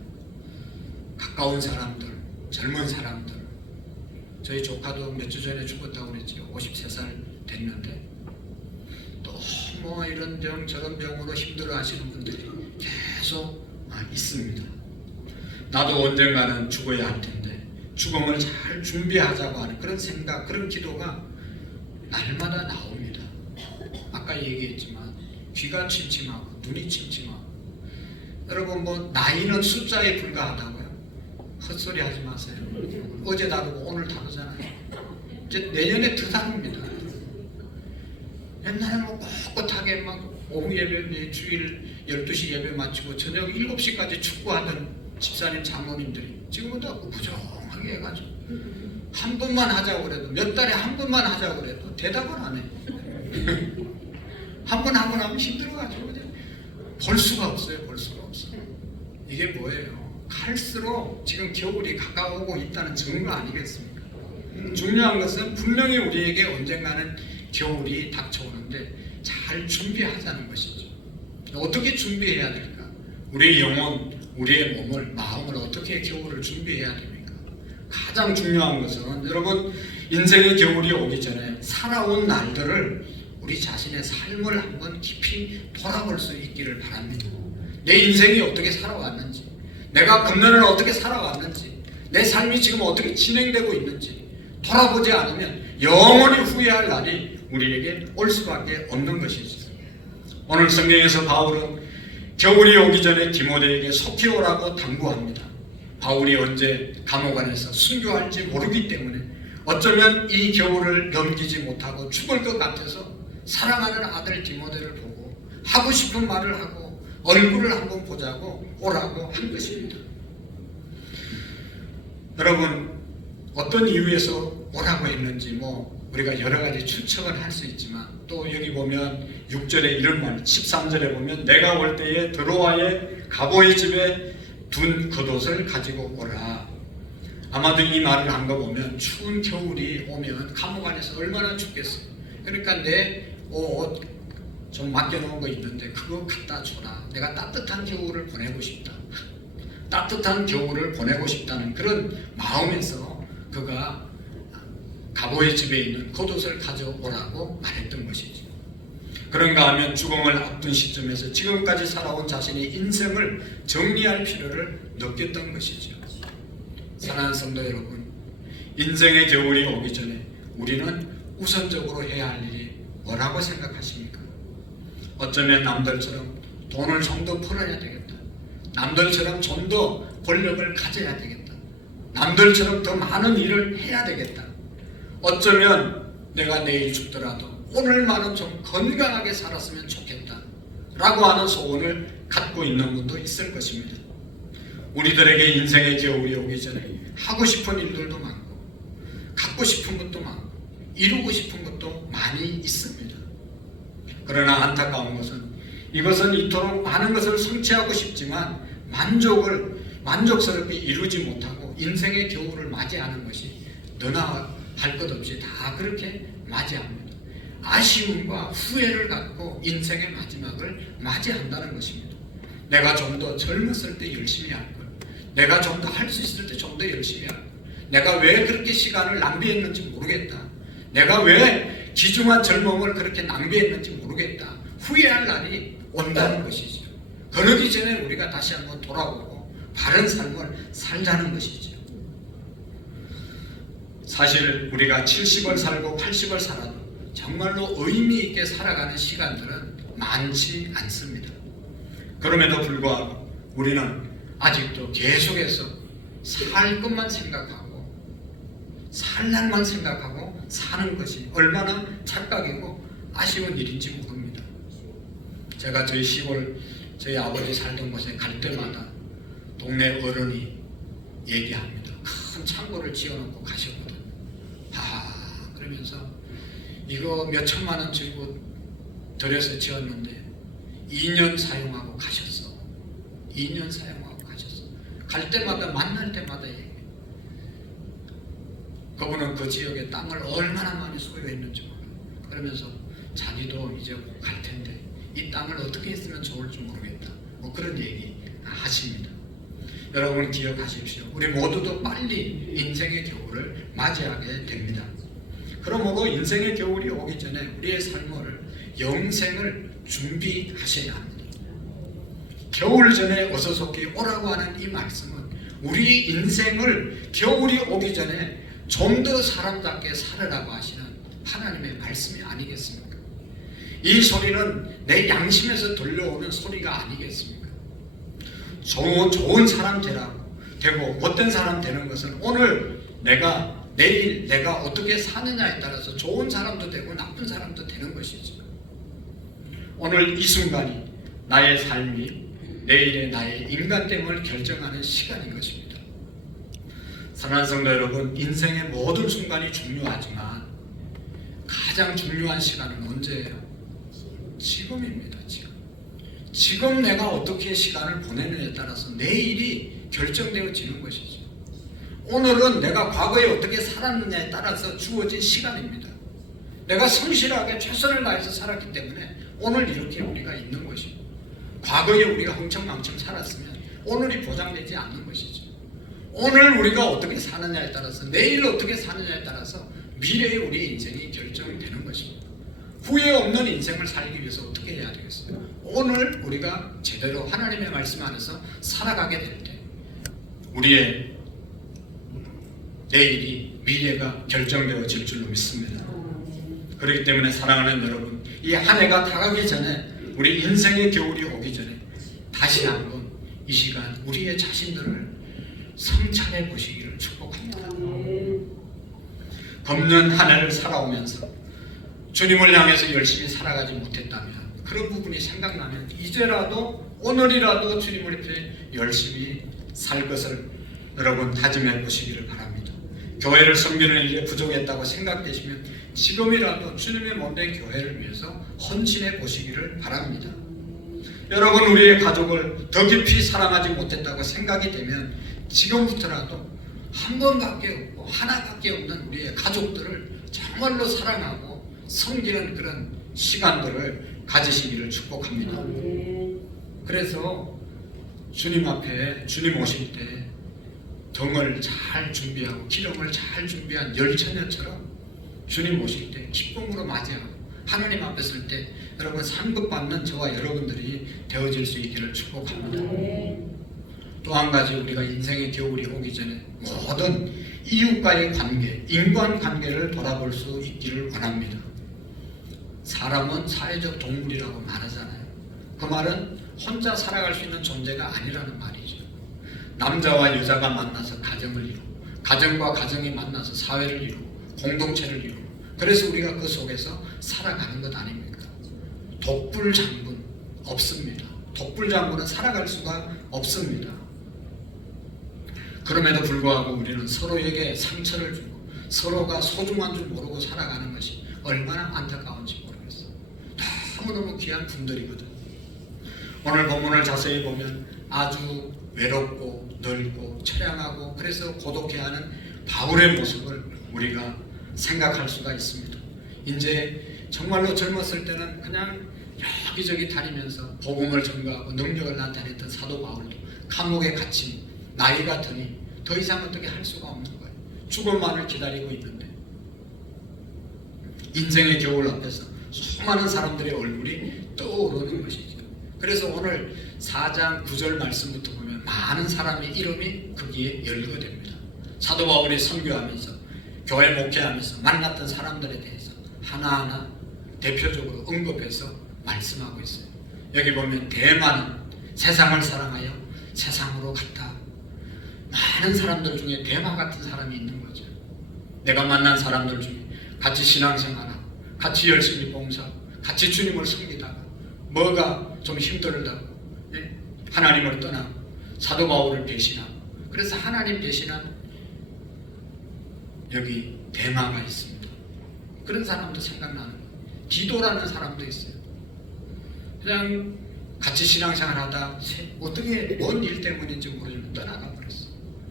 가까운 사람들, 젊은 사람들, 저희 조카도 몇 주 전에 죽었다고 그랬죠. 53살 됐는데 또 뭐 이런 병 저런 병으로 힘들어 하시는 분들이 계속 있습니다. 나도 언젠가는 죽어야 할 텐데 죽음을 잘 준비하자고 하는 그런 생각, 그런 기도가 날마다 나옵니다. 아까 얘기했지만 귀가 침침하고 눈이 침침하고, 여러분 뭐 나이는 숫자에 불과하다고요? 헛소리 하지 마세요. 어제 다루고 오늘 다루잖아요. 이제 내년에 더 다룹니다. 옛날에 뭐 꼿꼿하게 막 오후 예배, 주일 12시 예배 마치고 저녁 7시까지 축구하던 집사님 장로님들이 지금은 다 부정하게 해가지고 한 번만 하자고 그래도, 몇 달에 한 번만 하자고 그래도 대답을 안 해. 한 번 하면 힘들어가지고 그냥 볼 수가 없어요. 볼 수가 없어요. 이게 뭐예요? 갈수록 지금 겨울이 가까워오고 있다는 증거 아니겠습니까? 중요한 것은 분명히 우리에게 언젠가는 겨울이 닥쳐오는데 잘 준비하자는 것이죠. 어떻게 준비해야 될까? 우리의 영혼, 우리의 몸을, 마음을 어떻게 겨울을 준비해야 됩니까? 가장 중요한 것은 여러분, 인생의 겨울이 오기 전에 살아온 날들을, 우리 자신의 삶을 한번 깊이 돌아볼 수 있기를 바랍니다. 내 인생이 어떻게 살아왔는지, 내가 금년을 어떻게 살아왔는지, 내 삶이 지금 어떻게 진행되고 있는지 돌아보지 않으면 영원히 후회할 날이 우리에게 올 수밖에 없는 것이죠. 오늘 성경에서 바울은 겨울이 오기 전에 디모데에게 속히 오라고 당부합니다. 바울이 언제 감옥 안에서 순교할지 모르기 때문에 어쩌면 이 겨울을 넘기지 못하고 죽을 것 같아서 사랑하는 아들 디모데를 보고 하고 싶은 말을 하고 얼굴을 한번 보자고 오라고 한 것입니다. 여러분, 어떤 이유에서 오라고 했는지 우리가 여러 가지 추측을 할 수 있지만, 또 여기 보면 6절에 이런 말, 13절에 보면 내가 올 때에 드로아의 가보의 집에 둔 겉옷을 가지고 오라. 아마도 이 말을 한 거 보면 추운 겨울이 오면 감옥 안에서 얼마나 춥겠어요. 그러니까 내 옷 좀 맡겨놓은 거 있는데 그거 갖다 줘라. 내가 따뜻한 겨울을 보내고 싶다. 따뜻한 겨울을 보내고 싶다는 그런 마음에서 그가 가보의 집에 있는 겉옷을 가져오라고 말했던 것이죠. 그런가 하면 죽음을 앞둔 시점에서 지금까지 살아온 자신의 인생을 정리할 필요를 느꼈던 것이죠. 사랑하는 성도 여러분, 인생의 겨울이 오기 전에 우리는 우선적으로 해야 할 일이 뭐라고 생각하십니까? 어쩌면 남들처럼 돈을 좀 더 벌어야 되겠다. 남들처럼 좀 더 권력을 가져야 되겠다. 남들처럼 더 많은 일을 해야 되겠다. 어쩌면 내가 내일 죽더라도 오늘만은 좀 건강하게 살았으면 좋겠다 라고 하는 소원을 갖고 있는 분도 있을 것입니다. 우리들에게 인생의 겨울이 오기 전에 하고 싶은 일들도 많고, 갖고 싶은 것도 많고, 이루고 싶은 것도 많이 있습니다. 그러나 안타까운 것은 이것은 이토록 많은 것을 성취하고 싶지만 만족스럽게 이루지 못하고 인생의 겨울을 맞이하는 것이 너나 할 것 없이 다 그렇게 맞이합니다. 아쉬움과 후회를 갖고 인생의 마지막을 맞이한다는 것입니다. 내가 좀 더 젊었을 때 열심히 할 걸, 내가 좀 더 할 수 있을 때 좀 더 열심히 할 걸, 내가 왜 그렇게 시간을 낭비했는지 모르겠다, 내가 왜 귀중한 젊음을 그렇게 낭비했는지 모르겠다, 후회할 날이 온다는 것이죠. 그러기 전에 우리가 다시 한번 돌아보고 바른 삶을 살자는 것이죠. 사실 우리가 70을 살고 80을 살아도 정말로 의미 있게 살아가는 시간들은 많지 않습니다. 그럼에도 불구하고 우리는 아직도 계속해서 살 것만 생각하고 살 날만 생각하고 사는 것이 얼마나 착각이고 아쉬운 일인지 모릅니다. 제가 저희 시골, 저희 아버지 살던 곳에 갈 때마다 동네 어른이 얘기합니다. 큰 창고를 지어놓고 가셨거든요. 그러면서 이거 몇 천만 원 주고 들여서 지었는데 2년 사용하고 가셨어. 2년 사용하고 가셨어. 갈 때마다 만날 때마다 얘기해요. 그분은 그 지역의 땅을 얼마나 많이 소유했는지 몰라요. 그러면서 자기도 이제 갈 텐데 이 땅을 어떻게 했으면 좋을지 모르겠다. 그런 얘기 하십니다. 여러분 기억하십시오. 우리 모두도 빨리 인생의 겨울을 맞이하게 됩니다. 그러므로 인생의 겨울이 오기 전에 우리의 삶을, 영생을 준비하셔야 합니다. 겨울 전에 어서 속히 오라고 하는 이 말씀은 우리 인생을 겨울이 오기 전에 좀 더 사람답게 살으라고 하시는 하나님의 말씀이 아니겠습니까? 이 소리는 내 양심에서 들려오는 소리가 아니겠습니까? 좋은 사람 되고 못된 사람 되는 것은 오늘 내일 내가 어떻게 사느냐에 따라서 좋은 사람도 되고 나쁜 사람도 되는 것이죠. 오늘 이 순간이 나의 삶이 내일의 나의 인간됨을 결정하는 시간인 것입니다. 사랑하는 성도 여러분, 인생의 모든 순간이 중요하지만 가장 중요한 시간은 언제예요? 지금입니다. 지금 내가 어떻게 시간을 보내느냐에 따라서 내일이 결정되어지는 것이죠. 오늘은 내가 과거에 어떻게 살았느냐에 따라서 주어진 시간입니다. 내가 성실하게 최선을 다해서 살았기 때문에 오늘 이렇게 우리가 있는 것이고, 과거에 우리가 흥청망청 살았으면 오늘이 보장되지 않는 것이죠. 오늘 우리가 어떻게 사느냐에 따라서, 내일 어떻게 사느냐에 따라서 미래의 우리의 인생이 결정되는 것입니다. 후회 없는 인생을 살기 위해서 어떻게 해야 되겠어요? 오늘 우리가 제대로 하나님의 말씀 안에서 살아가게 될 때 우리의 내일이 미래가 결정되어질 줄로 믿습니다. 그렇기 때문에 사랑하는 여러분, 이 한 해가 다가기 전에, 우리 인생의 겨울이 오기 전에 다시 한번 이 시간 우리의 자신들을 성찰해 보시기를 축복합니다. 검는 한 해를 살아오면서 주님을 향해서 열심히 살아가지 못했다면, 그런 부분이 생각나면 이제라도 오늘이라도 주님을 위해 열심히 살 것을 여러분 다짐해 보시기를 바랍니다. 교회를 섬기는 일에 부족했다고 생각되시면 지금이라도 주님의 몸된 교회를 위해서 헌신해 보시기를 바랍니다. 여러분, 우리의 가족을 더 깊이 사랑하지 못했다고 생각이 되면 지금부터라도 한 번밖에 없고 하나밖에 없는 우리의 가족들을 정말로 사랑하고 섬기는 그런 시간들을 가지시기를 축복합니다. 그래서 주님 앞에, 주님 오실 때 등을 잘 준비하고 기름을 잘 준비한 열처녀처럼 주님 오실 때 기쁨으로 맞이하고 하나님 앞에 설 때 여러분 상급받는 저와 여러분들이 되어질 수 있기를 축복합니다. 또 한 가지, 우리가 인생의 겨울이 오기 전에 모든 이웃과의 관계, 인간관계를 돌아볼 수 있기를 원합니다. 사람은 사회적 동물이라고 말하잖아요. 그 말은 혼자 살아갈 수 있는 존재가 아니라는 말이죠. 남자와 여자가 만나서 가정을 이루고, 가정과 가정이 만나서 사회를 이루고, 공동체를 이루고, 그래서 우리가 그 속에서 살아가는 것 아닙니까? 독불장군 없습니다. 독불장군은 살아갈 수가 없습니다. 그럼에도 불구하고 우리는 서로에게 상처를 주고 서로가 소중한 줄 모르고 살아가는 것이 얼마나 안타까운지 모르겠어요. 너무너무 귀한 분들이거든요. 오늘 본문을 자세히 보면 아주 외롭고 늙고 처량하고 그래서 고독해하는 바울의 모습을 우리가 생각할 수가 있습니다. 이제 정말로 젊었을 때는 그냥 여기저기 다니면서 복음을 전가하고 능력을 나타냈던 사도 바울도 감옥에 갇힌 나이가 드니 더 이상 어떻게 할 수가 없는 거예요. 죽음만을 기다리고 있는데 인생의 겨울 앞에서 수많은 사람들의 얼굴이 떠오르는 것이죠. 그래서 오늘 4장 9절 말씀부터 보면 많은 사람의 이름이 거기에 열리게 됩니다. 사도 바울이 선교하면서 교회 목회하면서 만났던 사람들에 대해서 하나하나 대표적으로 언급해서 말씀하고 있어요. 여기 보면 대만은 세상을 사랑하여 세상으로 갔다. 많은 사람들 중에 대마 같은 사람이 있는 거죠. 내가 만난 사람들 중에 같이 신앙생활하고 같이 열심히 봉사하고 같이 주님을 섬기다가 뭐가 좀 힘들다고 하나님을 떠나고 사도 바울을 배신하고, 그래서 하나님 배신한 여기 대마가 있습니다. 그런 사람도 생각나는 거예요. 디도라는 사람도 있어요. 그냥 같이 신앙생활하다 어떻게 뭔 일 때문인지 모르겠는데 떠나가 버렸어.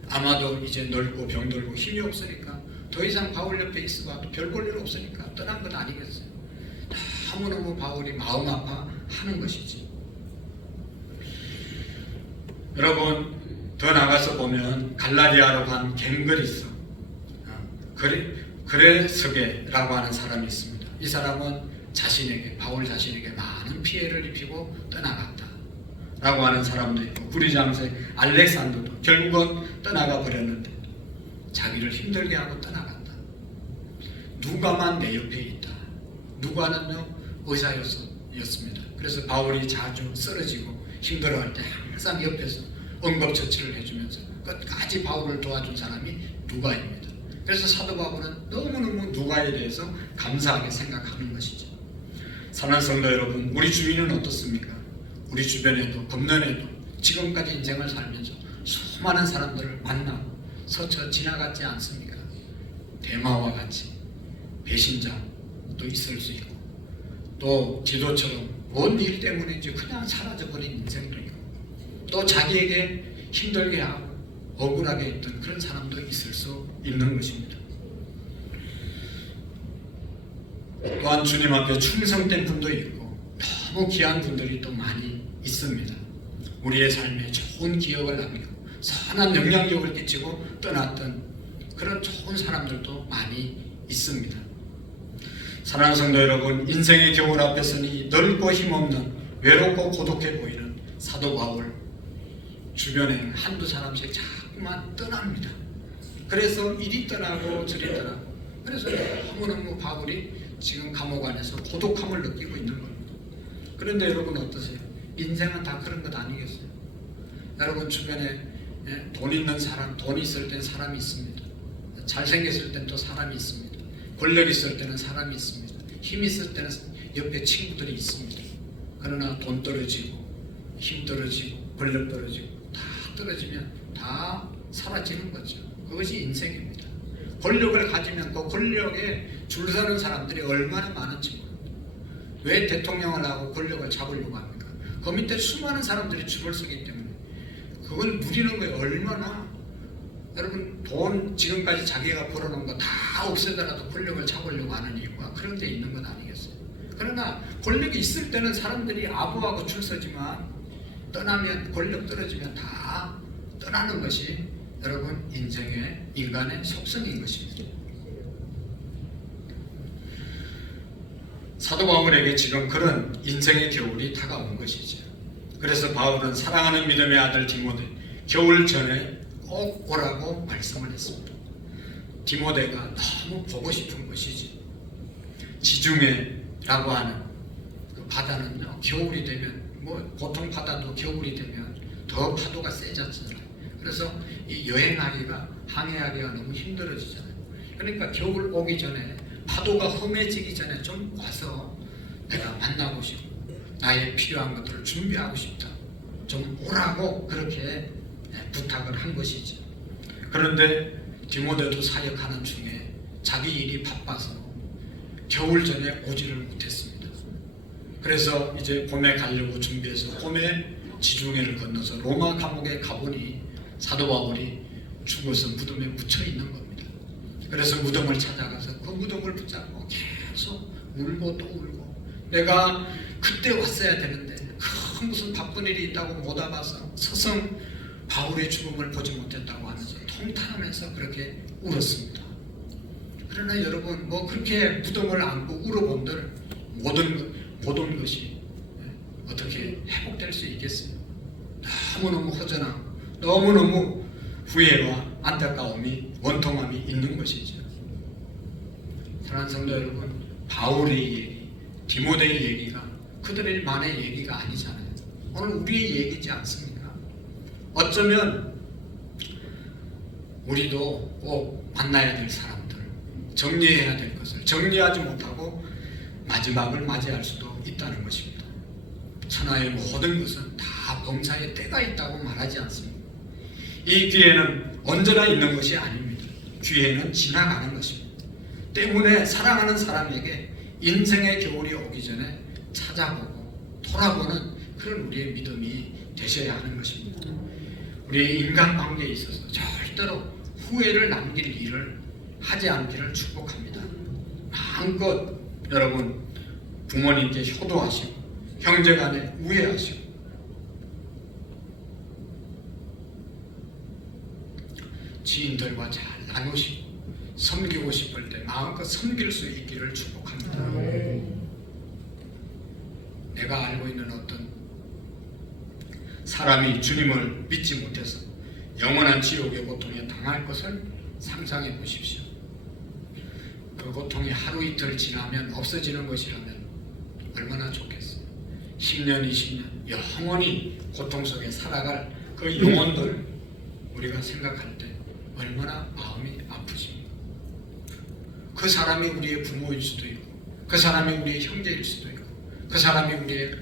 아마도 이제 늙고 병들고 힘이 없으니까 더 이상 바울 옆에 있어봐도 별 볼 일 없으니까 떠난 건 아니겠어요. 너무너무 바울이 마음 아파하는 것이지. 여러분, 더 나가서 보면 갈라디아로 간 갱그리스 그레스게라고 하는 사람이 있습니다. 이 사람은 바울 자신에게 많은 피해를 입히고 떠나갔다 하는 사람도 있고 구리장소의 알렉산더도 결국은 떠나가 버렸는데 자기를 힘들게 하고 떠나간다. 누가만 내 옆에 있다. 누가는요 의사였습니다. 그래서 바울이 자주 쓰러지고 힘들어할 때 항상 옆에서 응급처치를 해주면서 끝까지 바울을 도와준 사람이 누가입니다. 그래서 사도 바울은 너무너무 누가에 대해서 감사하게 생각하는 것이죠. 사랑하는 성도 여러분, 우리 주위는 어떻습니까? 우리 주변에도 금년에도 지금까지 인생을 살면서 수많은 사람들을 만나고 스쳐 지나갔지 않습니까? 대마와 같이 배신자도 있을 수 있고 또 디도처럼 뭔 일 때문인지 그냥 사라져버린 인생도 있고 또 자기에게 힘들게 하고 억울하게 했던 그런 사람도 있을 수 있는 것입니다. 또한 주님 앞에 충성된 분도 있고 너무 귀한 분들이 또 많이 있습니다. 우리의 삶에 좋은 기억을 남기고 선한 영향력을 끼치고 떠났던 그런 좋은 사람들도 많이 있습니다. 사랑하는 성도 여러분, 인생의 겨울 앞에 서니 넓고 힘없는 외롭고 고독해 보이는 사도 바울 주변에 한두 사람씩 자꾸만 떠납니다. 그래서 이리 떠나고 저리 떠나고 그래서 너무너무 바울이 지금 감옥 안에서 고독함을 느끼고 있는 겁니다. 그런데 여러분 어떠세요? 인생은 다 그런 것 아니겠어요? 여러분 주변에 돈 있는 사람, 돈 있을 땐 사람이 있습니다. 잘생겼을 땐 또 사람이 있습니다. 권력 있을 때는 사람이 있습니다. 힘 있을 때는 옆에 친구들이 있습니다. 그러나 돈 떨어지고 힘 떨어지고 권력 떨어지고 다 떨어지면 다 사라지는 거죠. 그것이 인생입니다. 권력을 가지면 그 권력에 줄 서는 사람들이 얼마나 많은지 모릅니다. 왜 대통령을 하고 권력을 잡으려고 합니까? 그 밑에 수많은 사람들이 줄을 서기 때문에 그걸 누리는 거에 얼마나 여러분 돈 지금까지 자기가 벌어놓은 거 다 없애더라도 권력을 잡으려고 하는 이유가 그런 데 있는 건 아니겠어요? 그러나 권력이 있을 때는 사람들이 아부하고 줄 서지만 떠나면 권력 떨어지면 다 떠나는 것이 여러분 인생의 인간의 속성인 것입니다. 사도 바울에게 지금 그런 인생의 겨울이 다가온 것이죠. 그래서 바울은 사랑하는 믿음의 아들 디모데 겨울 전에 꼭 오라고 말씀을 했습니다. 디모데가 너무 보고 싶은 것이지. 지중해라고 하는 그 바다는요 겨울이 되면 뭐 보통 바다도 겨울이 되면 더 파도가 세졌잖아요. 그래서 이 여행하기가 항해하기가 너무 힘들어지잖아요. 그러니까 겨울 오기 전에 파도가 험해지기 전에 좀 와서 내가 만나고 싶고 나의 필요한 것들을 준비하고 싶다. 좀 오라고 그렇게 부탁을 한 것이죠. 그런데 디모데도 사역하는 중에 자기 일이 바빠서 겨울 전에 오지를 못했습니다. 그래서 이제 봄에 가려고 준비해서 봄에 지중해를 건너서 로마 감옥에 가보니 사도 바울이 죽어서 무덤에 묻혀 있는 겁니다. 그래서 무덤을 찾아가서 그 무덤을 붙잡고 계속 울고 또 울고 내가 그때 왔어야 되는데 그 무슨 바쁜 일이 있다고 못 와봐서 서성 바울의 죽음을 보지 못했다고 하면서 통탄하면서 그렇게 울었습니다. 그러나 여러분 뭐 그렇게 무덤을 안고 울어본들 모든 것이 어떻게 회복될 수 있겠어요? 너무너무 허전하고 너무너무 후회와 안타까움이 원통함이 있는 것이죠. 사랑하는 성도 여러분, 바울의 얘기, 디모데의 얘기가 그들만의 얘기가 아니잖아요. 오늘 우리의 얘기지 않습니까? 어쩌면 우리도 꼭 만나야 될 사람들, 정리해야 될 것을 정리하지 못하고 마지막을 맞이할 수도 있다는 것입니다. 천하의 모든 것은 다 범사에 때가 있다고 말하지 않습니다. 이 기회는 언제나 있는 것이 아닙니다. 기회는 지나가는 것입니다. 때문에 사랑하는 사람에게 인생의 겨울이 오기 전에 찾아보고 돌아보는 그런 우리의 믿음이 되셔야 하는 것입니다. 우리의 인간관계에 있어서 절대로 후회를 남길 일을 하지 않기를 축복합니다. 마음껏 여러분 부모님께 효도하시고 형제간에 우애하시고 지인들과 잘 나누시고 섬기고 싶을 때 마음껏 섬길 수 있기를 축복합니다. 내가 알고 있는 어떤 사람이 주님을 믿지 못해서 영원한 지옥의 고통에 당할 것을 상상해 보십시오. 그 고통이 하루 이틀 지나면 없어지는 것이라면 얼마나 좋겠어요. 10년, 20년 영원히 고통 속에 살아갈 그 영혼들 우리가 생각할 때 얼마나 마음이 아프십니까? 그 사람이 우리의 부모일 수도 있고, 그 사람이 우리의 형제일 수도 있고, 그 사람이 우리의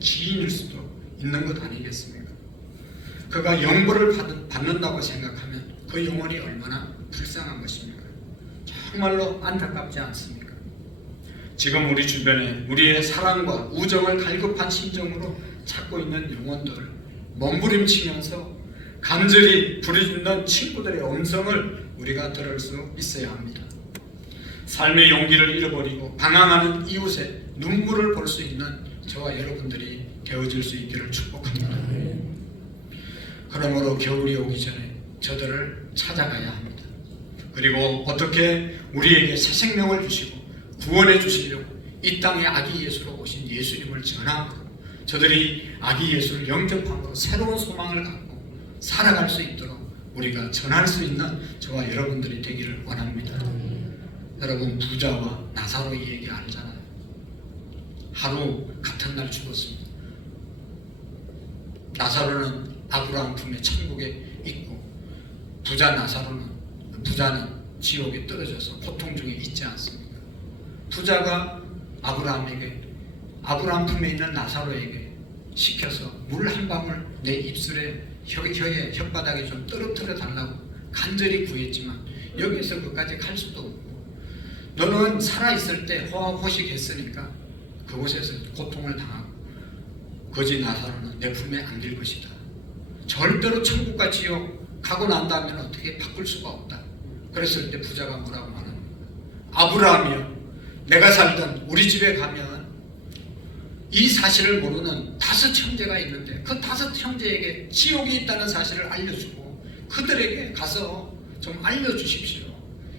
지인일 수도 있는 것 아니겠습니까? 그가 영벌을 받는다고 생각하면 그 영혼이 얼마나 불쌍한 것입니까? 정말로 안타깝지 않습니까? 지금 우리 주변에 우리의 사랑과 우정을 갈급한 심정으로 찾고 있는 영혼들을 몸부림치면서 간절히 부르짖는 친구들의 음성을 우리가 들을 수 있어야 합니다. 삶의 용기를 잃어버리고 방황하는 이웃의 눈물을 볼 수 있는 저와 여러분들이 되어질 수 있기를 축복합니다. 그러므로 겨울이 오기 전에 저들을 찾아가야 합니다. 그리고 어떻게 우리에게 새 생명을 주시고 구원해 주시려고 이 땅에 아기 예수로 오신 예수님을 전함으로 저들이 아기 예수를 영접함으로 새로운 소망을 갖고 살아갈 수 있도록 우리가 전할 수 있는 저와 여러분들이 되기를 원합니다. 여러분, 부자와 나사로 이 얘기 알잖아요. 하루 같은 날 죽었습니다. 나사로는 아브라함 품에 천국에 있고 부자는 지옥에 떨어져서 고통 중에 있지 않습니까? 부자가 아브라함 품에 있는 나사로에게 시켜서 물 한 방울 내 입술에 혀에 혓바닥에 좀 떨어뜨려 달라고 간절히 구했지만 여기에서 그까지 갈 수도 없고, 너는 살아있을 때 호화호식했으니까 그곳에서 고통을 당하고 거지 나사로는 내 품에 안길 것이다. 절대로 천국과 지옥 가고 난 다음에는 어떻게 바꿀 수가 없다. 그랬을 때 부자가 뭐라고 말합니까? 아브라함이여, 내가 살던 우리 집에 가면 이 사실을 모르는 5 형제가 있는데 그 5 형제에게 지옥이 있다는 사실을 알려주고 그들에게 가서 좀 알려주십시오.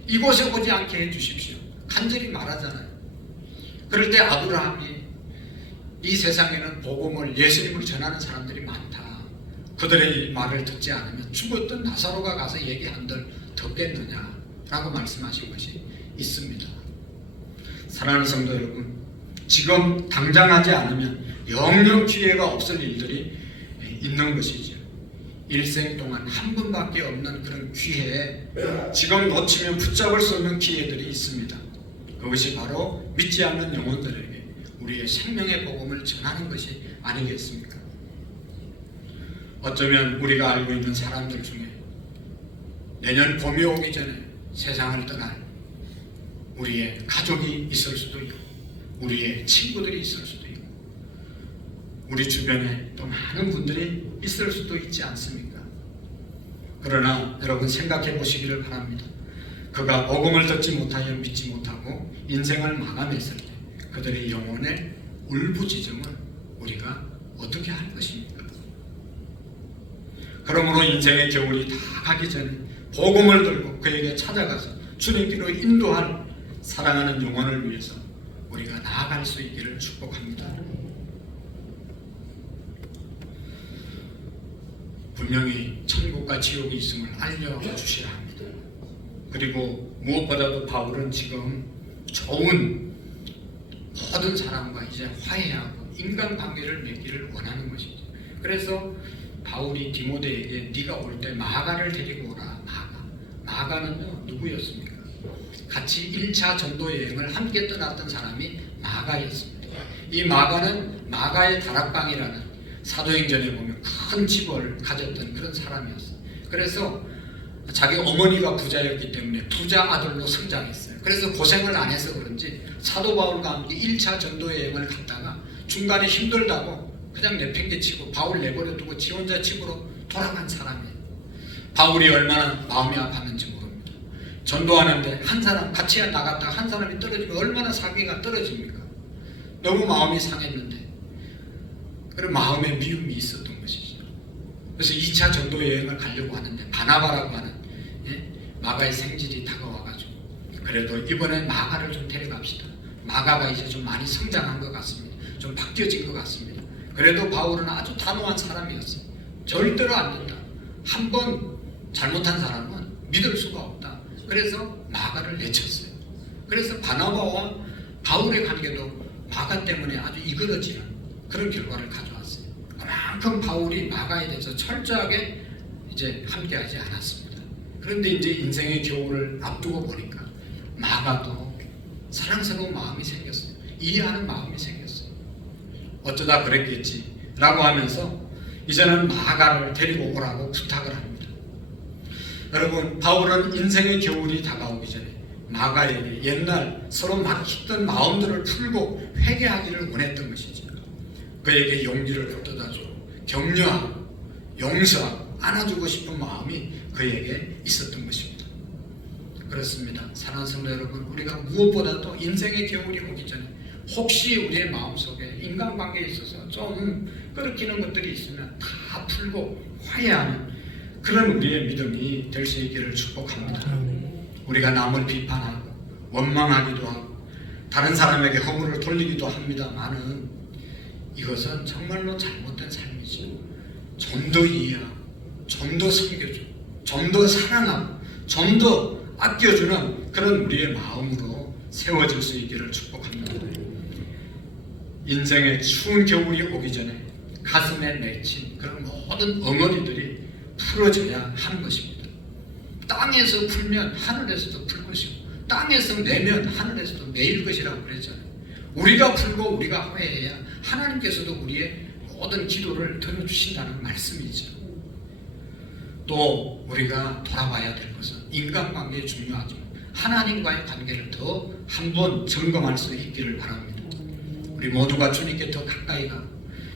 이곳에 오지 않게 해주십시오. 간절히 말하잖아요. 그럴 때 아브라함이 이 세상에는 복음을, 예수님을 전하는 사람들이 많다. 그들의 말을 듣지 않으면 죽었던 나사로가 가서 얘기한들 듣겠느냐라고 말씀하신 것이 있습니다. 사랑하는 성도 여러분, 지금 당장 하지 않으면 영영 기회가 없을 일들이 있는 것이죠. 일생 동안 한 번밖에 없는 그런 기회에 지금 놓치면 붙잡을 수 없는 기회들이 있습니다. 그것이 바로 믿지 않는 영혼들에게 우리의 생명의 복음을 전하는 것이 아니겠습니까? 어쩌면 우리가 알고 있는 사람들 중에 내년 봄이 오기 전에 세상을 떠날 우리의 가족이 있을 수도 있고 우리의 친구들이 있을 수도 있고 우리 주변에 또 많은 분들이 있을 수도 있지 않습니까? 그러나 여러분 생각해 보시기를 바랍니다. 그가 복음을 듣지 못하여 믿지 못하고 인생을 마감했을 때 그들의 영혼의 울부짖음을 우리가 어떻게 할 것입니까? 그러므로 인생의 겨울이 다 가기 전에 복음을 들고 그에게 찾아가서 주님께로 인도할 사랑하는 영혼을 위해서 우리가 나아갈 수 있기를 축복합니다. 분명히 천국과 지옥이 있음을 알려주셔야 합니다. 그리고 무엇보다도 바울은 지금 좋은 모든 사람과 이제 화해하고 인간관계를 맺기를 원하는 것이죠. 그래서 바울이 디모데에게 네가 올 때 마가를 데리고 오라. 마가는요 누구였습니까? 같이 1차 전도 여행을 함께 떠났던 사람이 마가였습니다. 이 마가는 마가의 다락방이라는 사도행전에 보면 큰 집을 가졌던 그런 사람이었어요. 그래서 자기 어머니가 부자였기 때문에 부자 아들로 성장했어요. 그래서 고생을 안 해서 그런지 사도 바울과 함께 1차 전도 여행을 갔다가 중간에 힘들다고 그냥 내팽개치고 바울 내버려두고 지 혼자 집으로 돌아간 사람이에요. 바울이 얼마나 마음이 아팠는지 모릅니다. 전도하는데 한 사람 같이 나갔다가 한 사람이 떨어지면 얼마나 사기가 떨어집니까? 너무 마음이 상했는데 그런 마음의 미움이 있었던 것이죠. 그래서 2차 전도 여행을 가려고 하는데 바나바라고 하는 마가의 생질이 다가와가지고 그래도 이번엔 마가를 좀 데려갑시다. 마가가 이제 좀 많이 성장한 것 같습니다. 좀 바뀌어진 것 같습니다. 그래도 바울은 아주 단호한 사람이었어요. 절대로 안 된다. 한 번 잘못한 사람은 믿을 수가 없다. 그래서 마가를 내쳤어요. 그래서 바나바와 바울의 관계도 마가 때문에 아주 이그러지는 그런 결과를 가져왔어요. 그만큼 바울이 마가에 대해서 철저하게 이제 함께하지 않았습니다. 그런데 이제 인생의 겨울을 앞두고 보니까 마가도 사랑스러운 마음이 생겼어요. 이해하는 마음이 생겼어요. 어쩌다 그랬겠지 라고 하면서 이제는 마가를 데리고 오라고 부탁을 합니다. 여러분, 바울은 인생의 겨울이 다가오기 전에 마가에게 옛날 서로 막혔던 마음들을 풀고 회개하기를 원했던 것이죠. 그에게 용기를 북돋아주고 격려하고 용서하고 안아주고 싶은 마음이 그에게 있었던 것입니다. 그렇습니다. 사랑하는 성도 여러분, 우리가 무엇보다도 인생의 겨울이 오기 전에 혹시 우리의 마음속에 인간관계에 있어서 좀 끓이는 것들이 있으면 다 풀고 화해하는 그런 우리의 믿음이 될 수 있기를 축복합니다. 우리가 남을 비판하고 원망하기도 하고 다른 사람에게 허물을 돌리기도 합니다만은 이것은 정말로 잘못된 삶이지. 좀 더 이해하고 좀 더 섬겨주고 좀 더 사랑하고 좀 더 아껴주는 그런 우리의 마음으로 세워질 수 있기를 축복합니다. 인생의 추운 겨울이 오기 전에 가슴에 맺힌 그런 모든 엉어리들이 풀어져야 하는 것입니다. 땅에서 풀면 하늘에서도 풀 것이고 땅에서 내면 하늘에서도 내일 것이라고 그랬잖아요. 우리가 풀고 우리가 화해해야 하나님께서도 우리의 모든 기도를 들어주신다는 말씀이죠. 또 우리가 돌아봐야 될 것은 인간관계에 중요하지만 하나님과의 관계를 더 한번 점검할 수 있기를 바랍니다. 우리 모두가 주님께 더 가까이 가고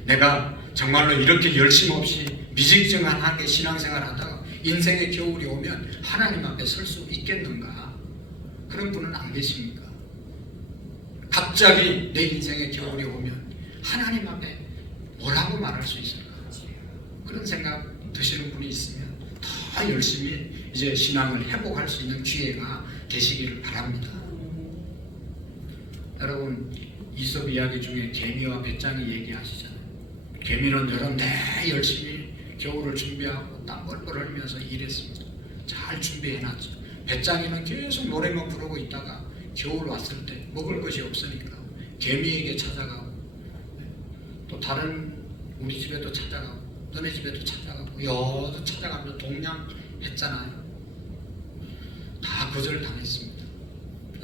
내가 정말로 이렇게 열심 없이 미직정하게 신앙생활 하다가 인생의 겨울이 오면 하나님 앞에 설 수 있겠는가? 그런 분은 안 계십니까? 갑자기 내 인생의 겨울이 오면 하나님 앞에 뭐라고 말할 수 있을까? 그런 생각 드시는 분이 있으면 더 열심히 이제 신앙을 회복할 수 있는 기회가 되시기를 바랍니다. 여러분, 이솝 이야기 중에 개미와 배짱이 얘기하시잖아요. 개미는 여름 내 열심히 겨울을 준비하고 땀 뻘뻘 흘리면서 일했습니다. 잘 준비해놨죠. 배짱이는 계속 노래만 부르고 있다가 겨울 왔을 때 먹을 것이 없으니까 개미에게 찾아가고 또 다른 우리 집에도 찾아가고 너네 집에도 찾아가고 여도 찾아가면서 동냥했잖아요. 다 거절당했습니다.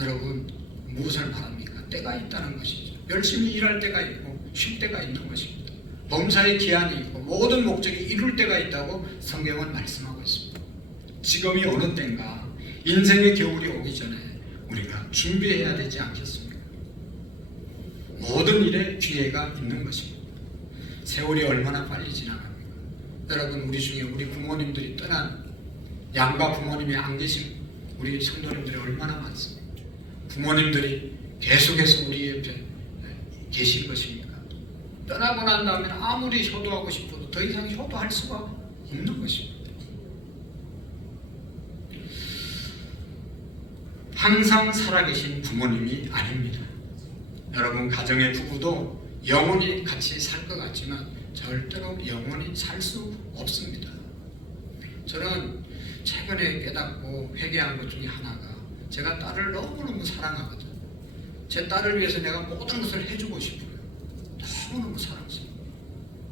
여러분, 무엇을 말합니까? 때가 있다는 것이죠. 열심히 일할 때가 있고 쉴 때가 있는 것입니다. 범사의 기한이 있고 모든 목적이 이룰 때가 있다고 성경은 말씀하고 있습니다. 지금이 어느 때인가 인생의 겨울이 오기 전에 우리가 준비해야 되지 않겠습니까? 모든 일에 기회가 있는 것입니다. 세월이 얼마나 빨리 지나갑니까? 여러분, 우리 중에 우리 부모님들이 떠난 양가 부모님이 안 계신 우리 성도님들이 얼마나 많습니까? 부모님들이 계속해서 우리 옆에 계신 것입니까? 떠나고 난 다음에 아무리 효도하고 싶어도 더 이상 효도할 수가 없는 것입니다. 항상 살아계신 부모님이 아닙니다. 여러분, 가정의 부부도 영원히 같이 살 것 같지만 절대로 영원히 살 수 없습니다. 저는 최근에 깨닫고 회개한 것 중에 하나가 제가 딸을 너무너무 사랑하거든요. 제 딸을 위해서 내가 모든 것을 해주고 싶어요. 너무너무 사랑스러워요.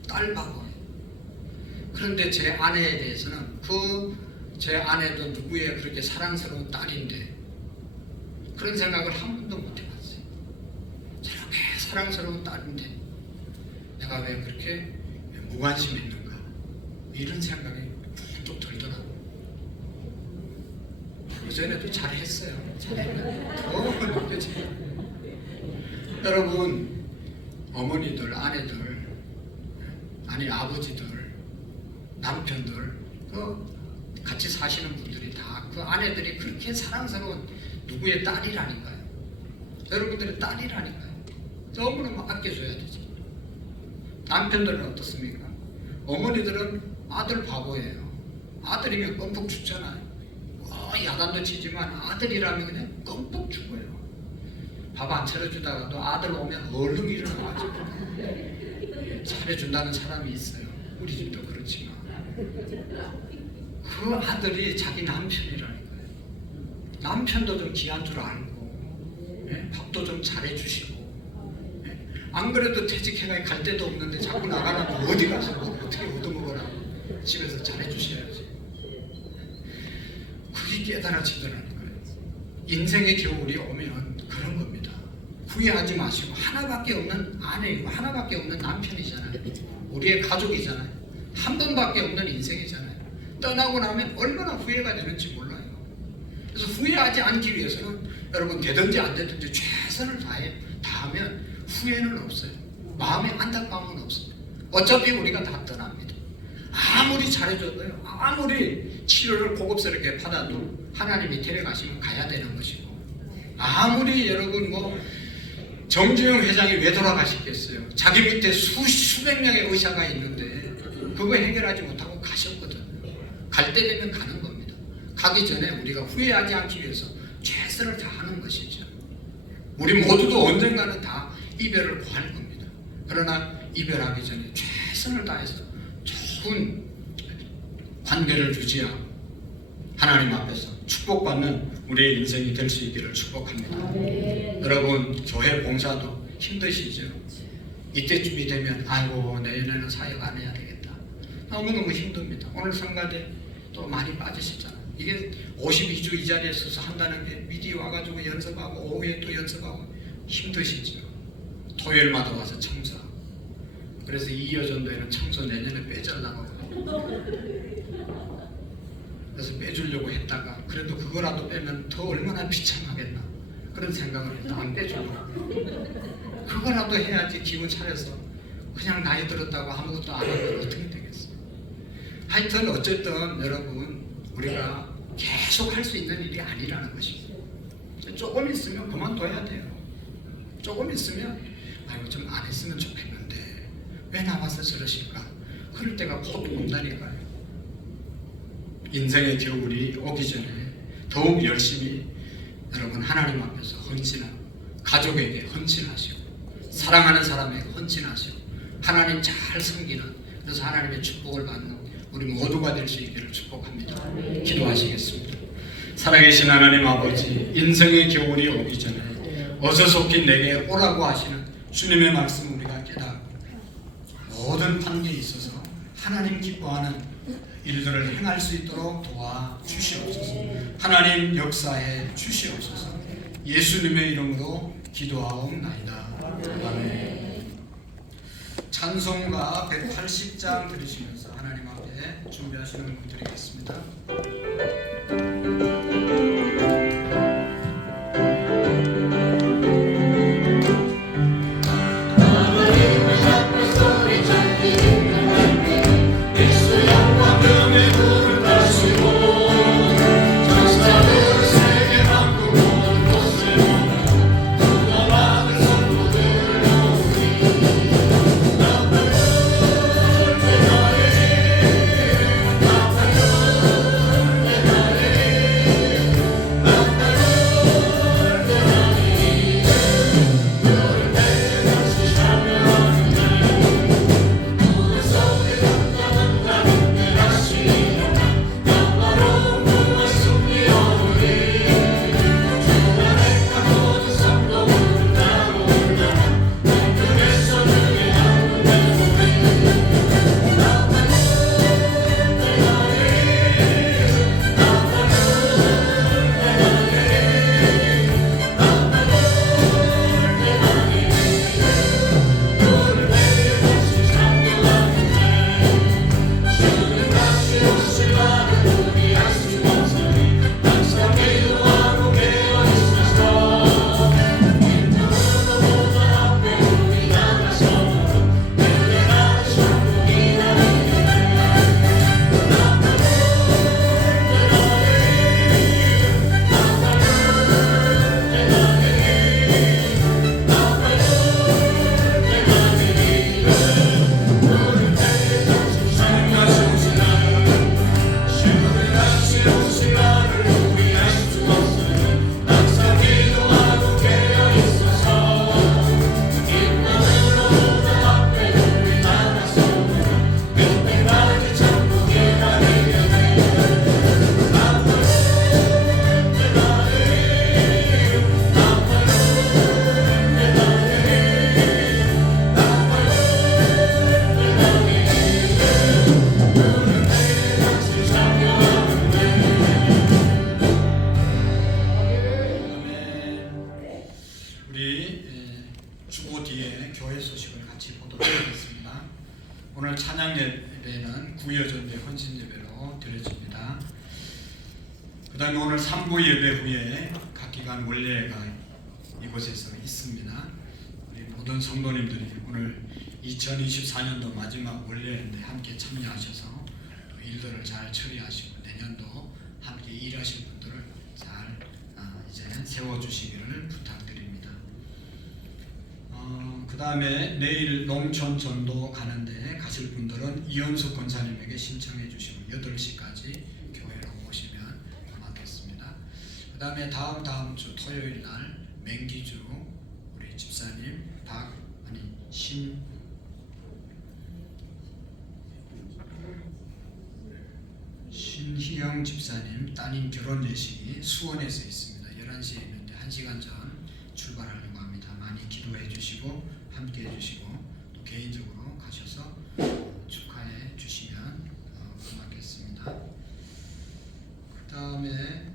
딸 바보예요. 그런데 제 아내에 대해서는 제 아내도 누구의 그렇게 사랑스러운 딸인데 그런 생각을 한 번도 못 해봤어요. 저렇게 사랑스러운 딸인데 내가 왜 그렇게 무관심했는가, 이런 생각이 좀 들더라고요. 그전에도 잘했어요. 더 느껴져요. 여러분, 어머니들, 아내들, 아니 아버지들, 남편들, 같이 사시는 분들이 다 그 아내들이 그렇게 사랑스러운 누구의 딸이라니까요. 여러분들의 딸이라니까요. 너무너무 아껴줘야 되죠. 남편들은 어떻습니까? 어머니들은 아들 바보예요. 아들이면 껌뻑 죽잖아요. 야단도 치지만 아들이라면 그냥 껌뻑 죽어요. 밥 안 차려주다가도 아들 오면 얼른 일어나가지고 차려준다는 사람이 있어요. 우리 집도 그렇지만 그 아들이 자기 남편이라는 거예요. 남편도 좀 귀한 줄 알고 밥도 좀 잘해주시고 안 그래도 퇴직해가 갈 데도 없는데 자꾸 나가라고 어디 가서 뭐 어떻게 얻어먹으라고 집에서 잘해주셔야지. 그게 깨달아지더라는 거예요. 인생의 겨울이 오면 그런 겁니다. 후회하지 마시고 하나밖에 없는 아내이고 하나밖에 없는 남편이잖아요. 우리의 가족이잖아요. 한 번밖에 없는 인생이잖아요. 떠나고 나면 얼마나 후회가 되는지 몰라요. 그래서 후회하지 않기 위해서는 여러분 되든지 안 되든지 최선을 다하면 후회는 없어요. 마음의 안타까움은 없어요. 어차피 우리가 다 떠납니다. 아무리 잘해줘도요, 아무리 치료를 고급스럽게 받아도 하나님이 데려가시면 가야 되는 것이고, 아무리 여러분 정주영 회장이 왜 돌아가시겠어요? 자기 밑에 수백 명의 의사가 있는데 그거 해결하지 못하고 가셨거든요. 갈 때 되면 가는 겁니다. 가기 전에 우리가 후회하지 않기 위해서 최선을 다하는 것이죠. 우리 모두도 언젠가는 다 이별을 구할 겁니다. 그러나 이별하기 전에 최선을 다해서 좋은 관계를 유지하고 하나님 앞에서 축복받는 우리의 인생이 될 수 있기를 축복합니다. 여러분 교회 봉사도 힘드시죠? 이때쯤이 되면 아이고 내년에는 사역 안 해야 되겠다. 너무너무 힘듭니다. 오늘 성가대 또 많이 빠지시잖아요. 이게 52주 이 자리에 서서 한다는 게 미리 와가지고 연습하고 오후에 또 연습하고 힘드시죠. 토요일마다 와서 청소하고. 그래서 이여전도에는 청소 내년에 빼달라고 그래서 빼주려고 했다가 그래도 그거라도 빼면 더 얼마나 비참하겠나 그런 생각을 해서 안 빼주려고. 그거라도 해야지 기분 차려서 그냥 나이 들었다고 아무것도 안 하면 어떻게 되겠어요. 하여튼 어쨌든 여러분 우리가 계속 할 수 있는 일이 아니라는 것이죠. 조금 있으면 그만둬야 돼요. 조금 있으면 아이고 좀 안 했으면 좋겠는데 왜 나와서 저러실까? 그럴 때가 곧 온다니까요. 인생의 겨울이 오기 전에 더욱 열심히 여러분 하나님 앞에서 헌신하고 가족에게 헌신하시고 사랑하는 사람에게 헌신하시고 하나님 잘 섬기는 그래서 하나님의 축복을 받는 우리 모두가 될 수 있기를 축복합니다. 기도하시겠습니다. 살아계신 하나님 아버지, 인생의 겨울이 오기 전에 어서속히 내게 오라고 하시는 주님의 말씀 우리가 깨닫고 모든 관계에 있어서 하나님 기뻐하는 일들을 행할 수 있도록 도와주시옵소서. 하나님 역사해 주시옵소서. 예수님의 이름으로 기도하옵나이다. 아멘. 찬송가 180장 들으시면서 하나님 앞에 준비하시는 분 드리겠습니다. 우리 주보 뒤에 교회 소식을 같이 보도록 하겠습니다. 오늘 찬양 예배는 구여전대 헌신 예배로 드려집니다. 그 다음에 오늘 3부 예배 후에 각 기간 원례가 이곳에서 있습니다. 우리 모든 성도님들이 오늘 2024년도 마지막 원례인데 함께 참여하셔서 일들을 잘 처리하시고 내년도 함께 일하실 분들을 잘 이제 세워주시기를 부탁드립니다. 그 다음에 내일 농촌 전도 가는데 가실 분들은 이현숙 권사님에게 신청해 주시고 8시까지 교회로 오시면 고맙겠습니다. 그 다음에 다음 주 토요일 날 맹기주 우리 집사님 신희영 집사님 따님 결혼 예식이 수원에서 있습니다. 11시에 있는데 1시간 전 출발하려고 합니다. 많이 기도해 주시고 함께 해 주시고 또 개인적으로 가셔서 축하해 주시면 고맙겠습니다. 그 다음에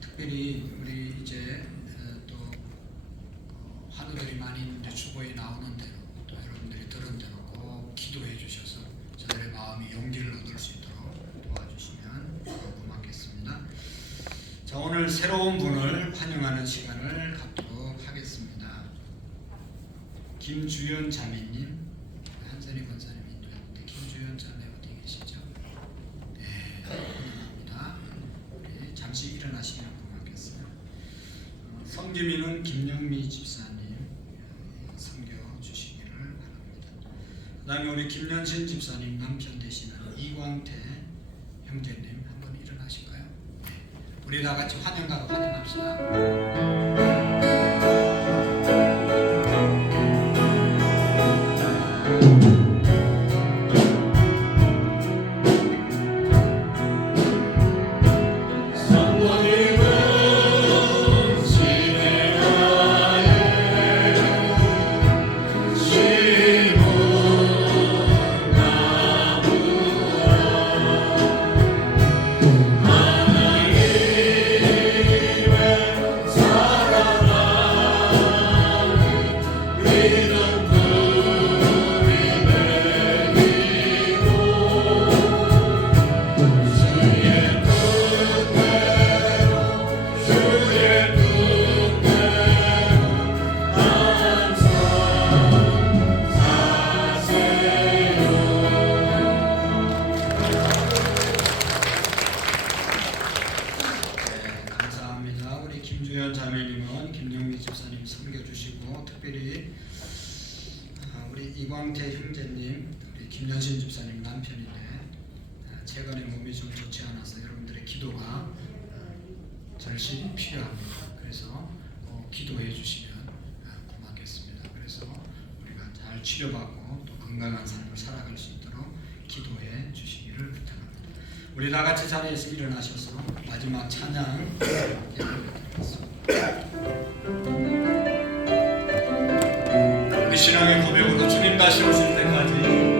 특별히 우리 이제 또 환우들이 많이 있는데 주보에 나오는 대로 또 여러분들이 들은 대로 꼭 기도해 주셔서 저들의 마음이 용기를 얻을 수 있도록 도와주시면 고맙겠습니다. 자, 오늘 새로운 분을 환영하는 시간을 갖도록 하겠습니다. 김주연 자매님, 한선희 권사님이 있는데 김주연 자매 어디 계시죠? 네, 환영합니다. 우리 잠시 일어나시면 고맙겠어요. 섬김이는 김영미 집사님 섬겨주시기를 바랍니다. 그 다음에 우리 김연신 집사님 남편 되시는 이광태 형제님 한번 일어나실까요? 네. 우리 다 같이 환영가로 환영합시다. 김주연 자매님은 김영미 집사님 섬겨주시고 특별히 우리 이광태 형제님, 우리 김연신 집사님 남편인데 최근에 몸이 좀 좋지 않아서 여러분들의 기도가 절실히 필요합니다. 그래서 기도해 주시면 고맙겠습니다. 그래서 우리가 잘 치료받고 또 건강한 삶을 살아갈 수 있도록 기도해 주시기를 부탁합니다. 우리 다 같이 자리에서 일어나셔서 마지막 찬양 우리 신앙의 고백으로 주님 다시 오실 때까지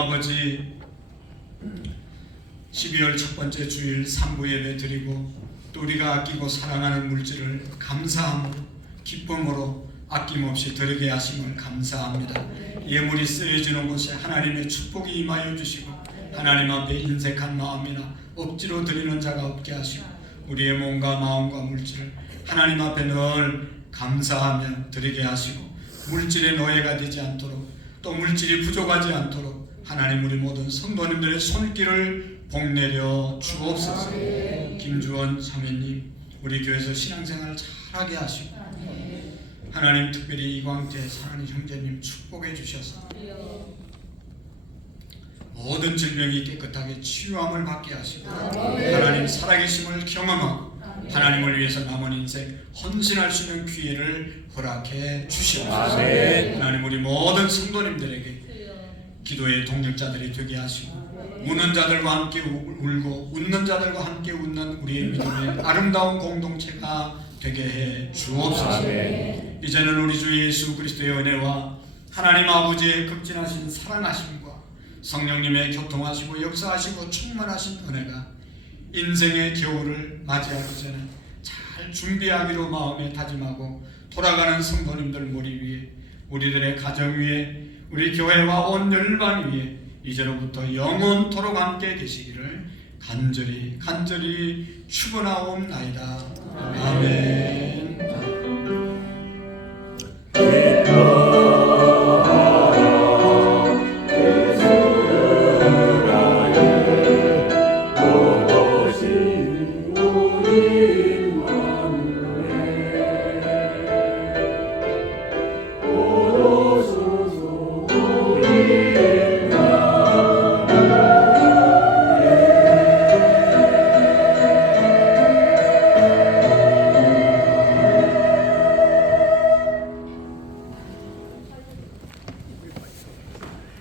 아버지, 12월 첫 번째 주일 3부 예배 드리고 또 우리가 아끼고 사랑하는 물질을 감사함으로 기쁨으로 아낌없이 드리게 하심을 감사합니다. 예물이 쓰여지는 곳에 하나님의 축복이 임하여 주시고 하나님 앞에 인색한 마음이나 억지로 드리는 자가 없게 하시고 우리의 몸과 마음과 물질을 하나님 앞에 늘 감사하며 드리게 하시고 물질의 노예가 되지 않도록 또 물질이 부족하지 않도록 하나님 우리 모든 성도님들의 손길을 복내려 주옵소서. 김주원 사모님 우리 교회에서 신앙생활 잘하게 하시고 하나님 특별히 이광재 사랑하는 형제님 축복해 주셔서 모든 질병이 깨끗하게 치유함을 받게 하시고 하나님 살아계심을 경험하고 하나님을 위해서 남은 인생 헌신할 수 있는 기회를 허락해 주시옵소서. 하나님 우리 모든 성도님들에게 기도의 동력자들이 되게 하시고 우는 자들과 함께 울고 웃는 자들과 함께 웃는 우리의 믿음의 아름다운 공동체가 되게 해 주옵소서. 이제는 우리 주 예수 그리스도의 은혜와 하나님 아버지의 극진하신 사랑하심과 성령님의 교통하시고 역사하시고 충만하신 은혜가 인생의 겨울을 맞이하기 전에 잘 준비하기로 마음에 다짐하고 돌아가는 성도님들 머리 위에 우리들의 가정 위에 우리 교회와 온 열방 위에 이제로부터 영원토록 함께 계시기를 간절히 축원하옵나이다. 아멘.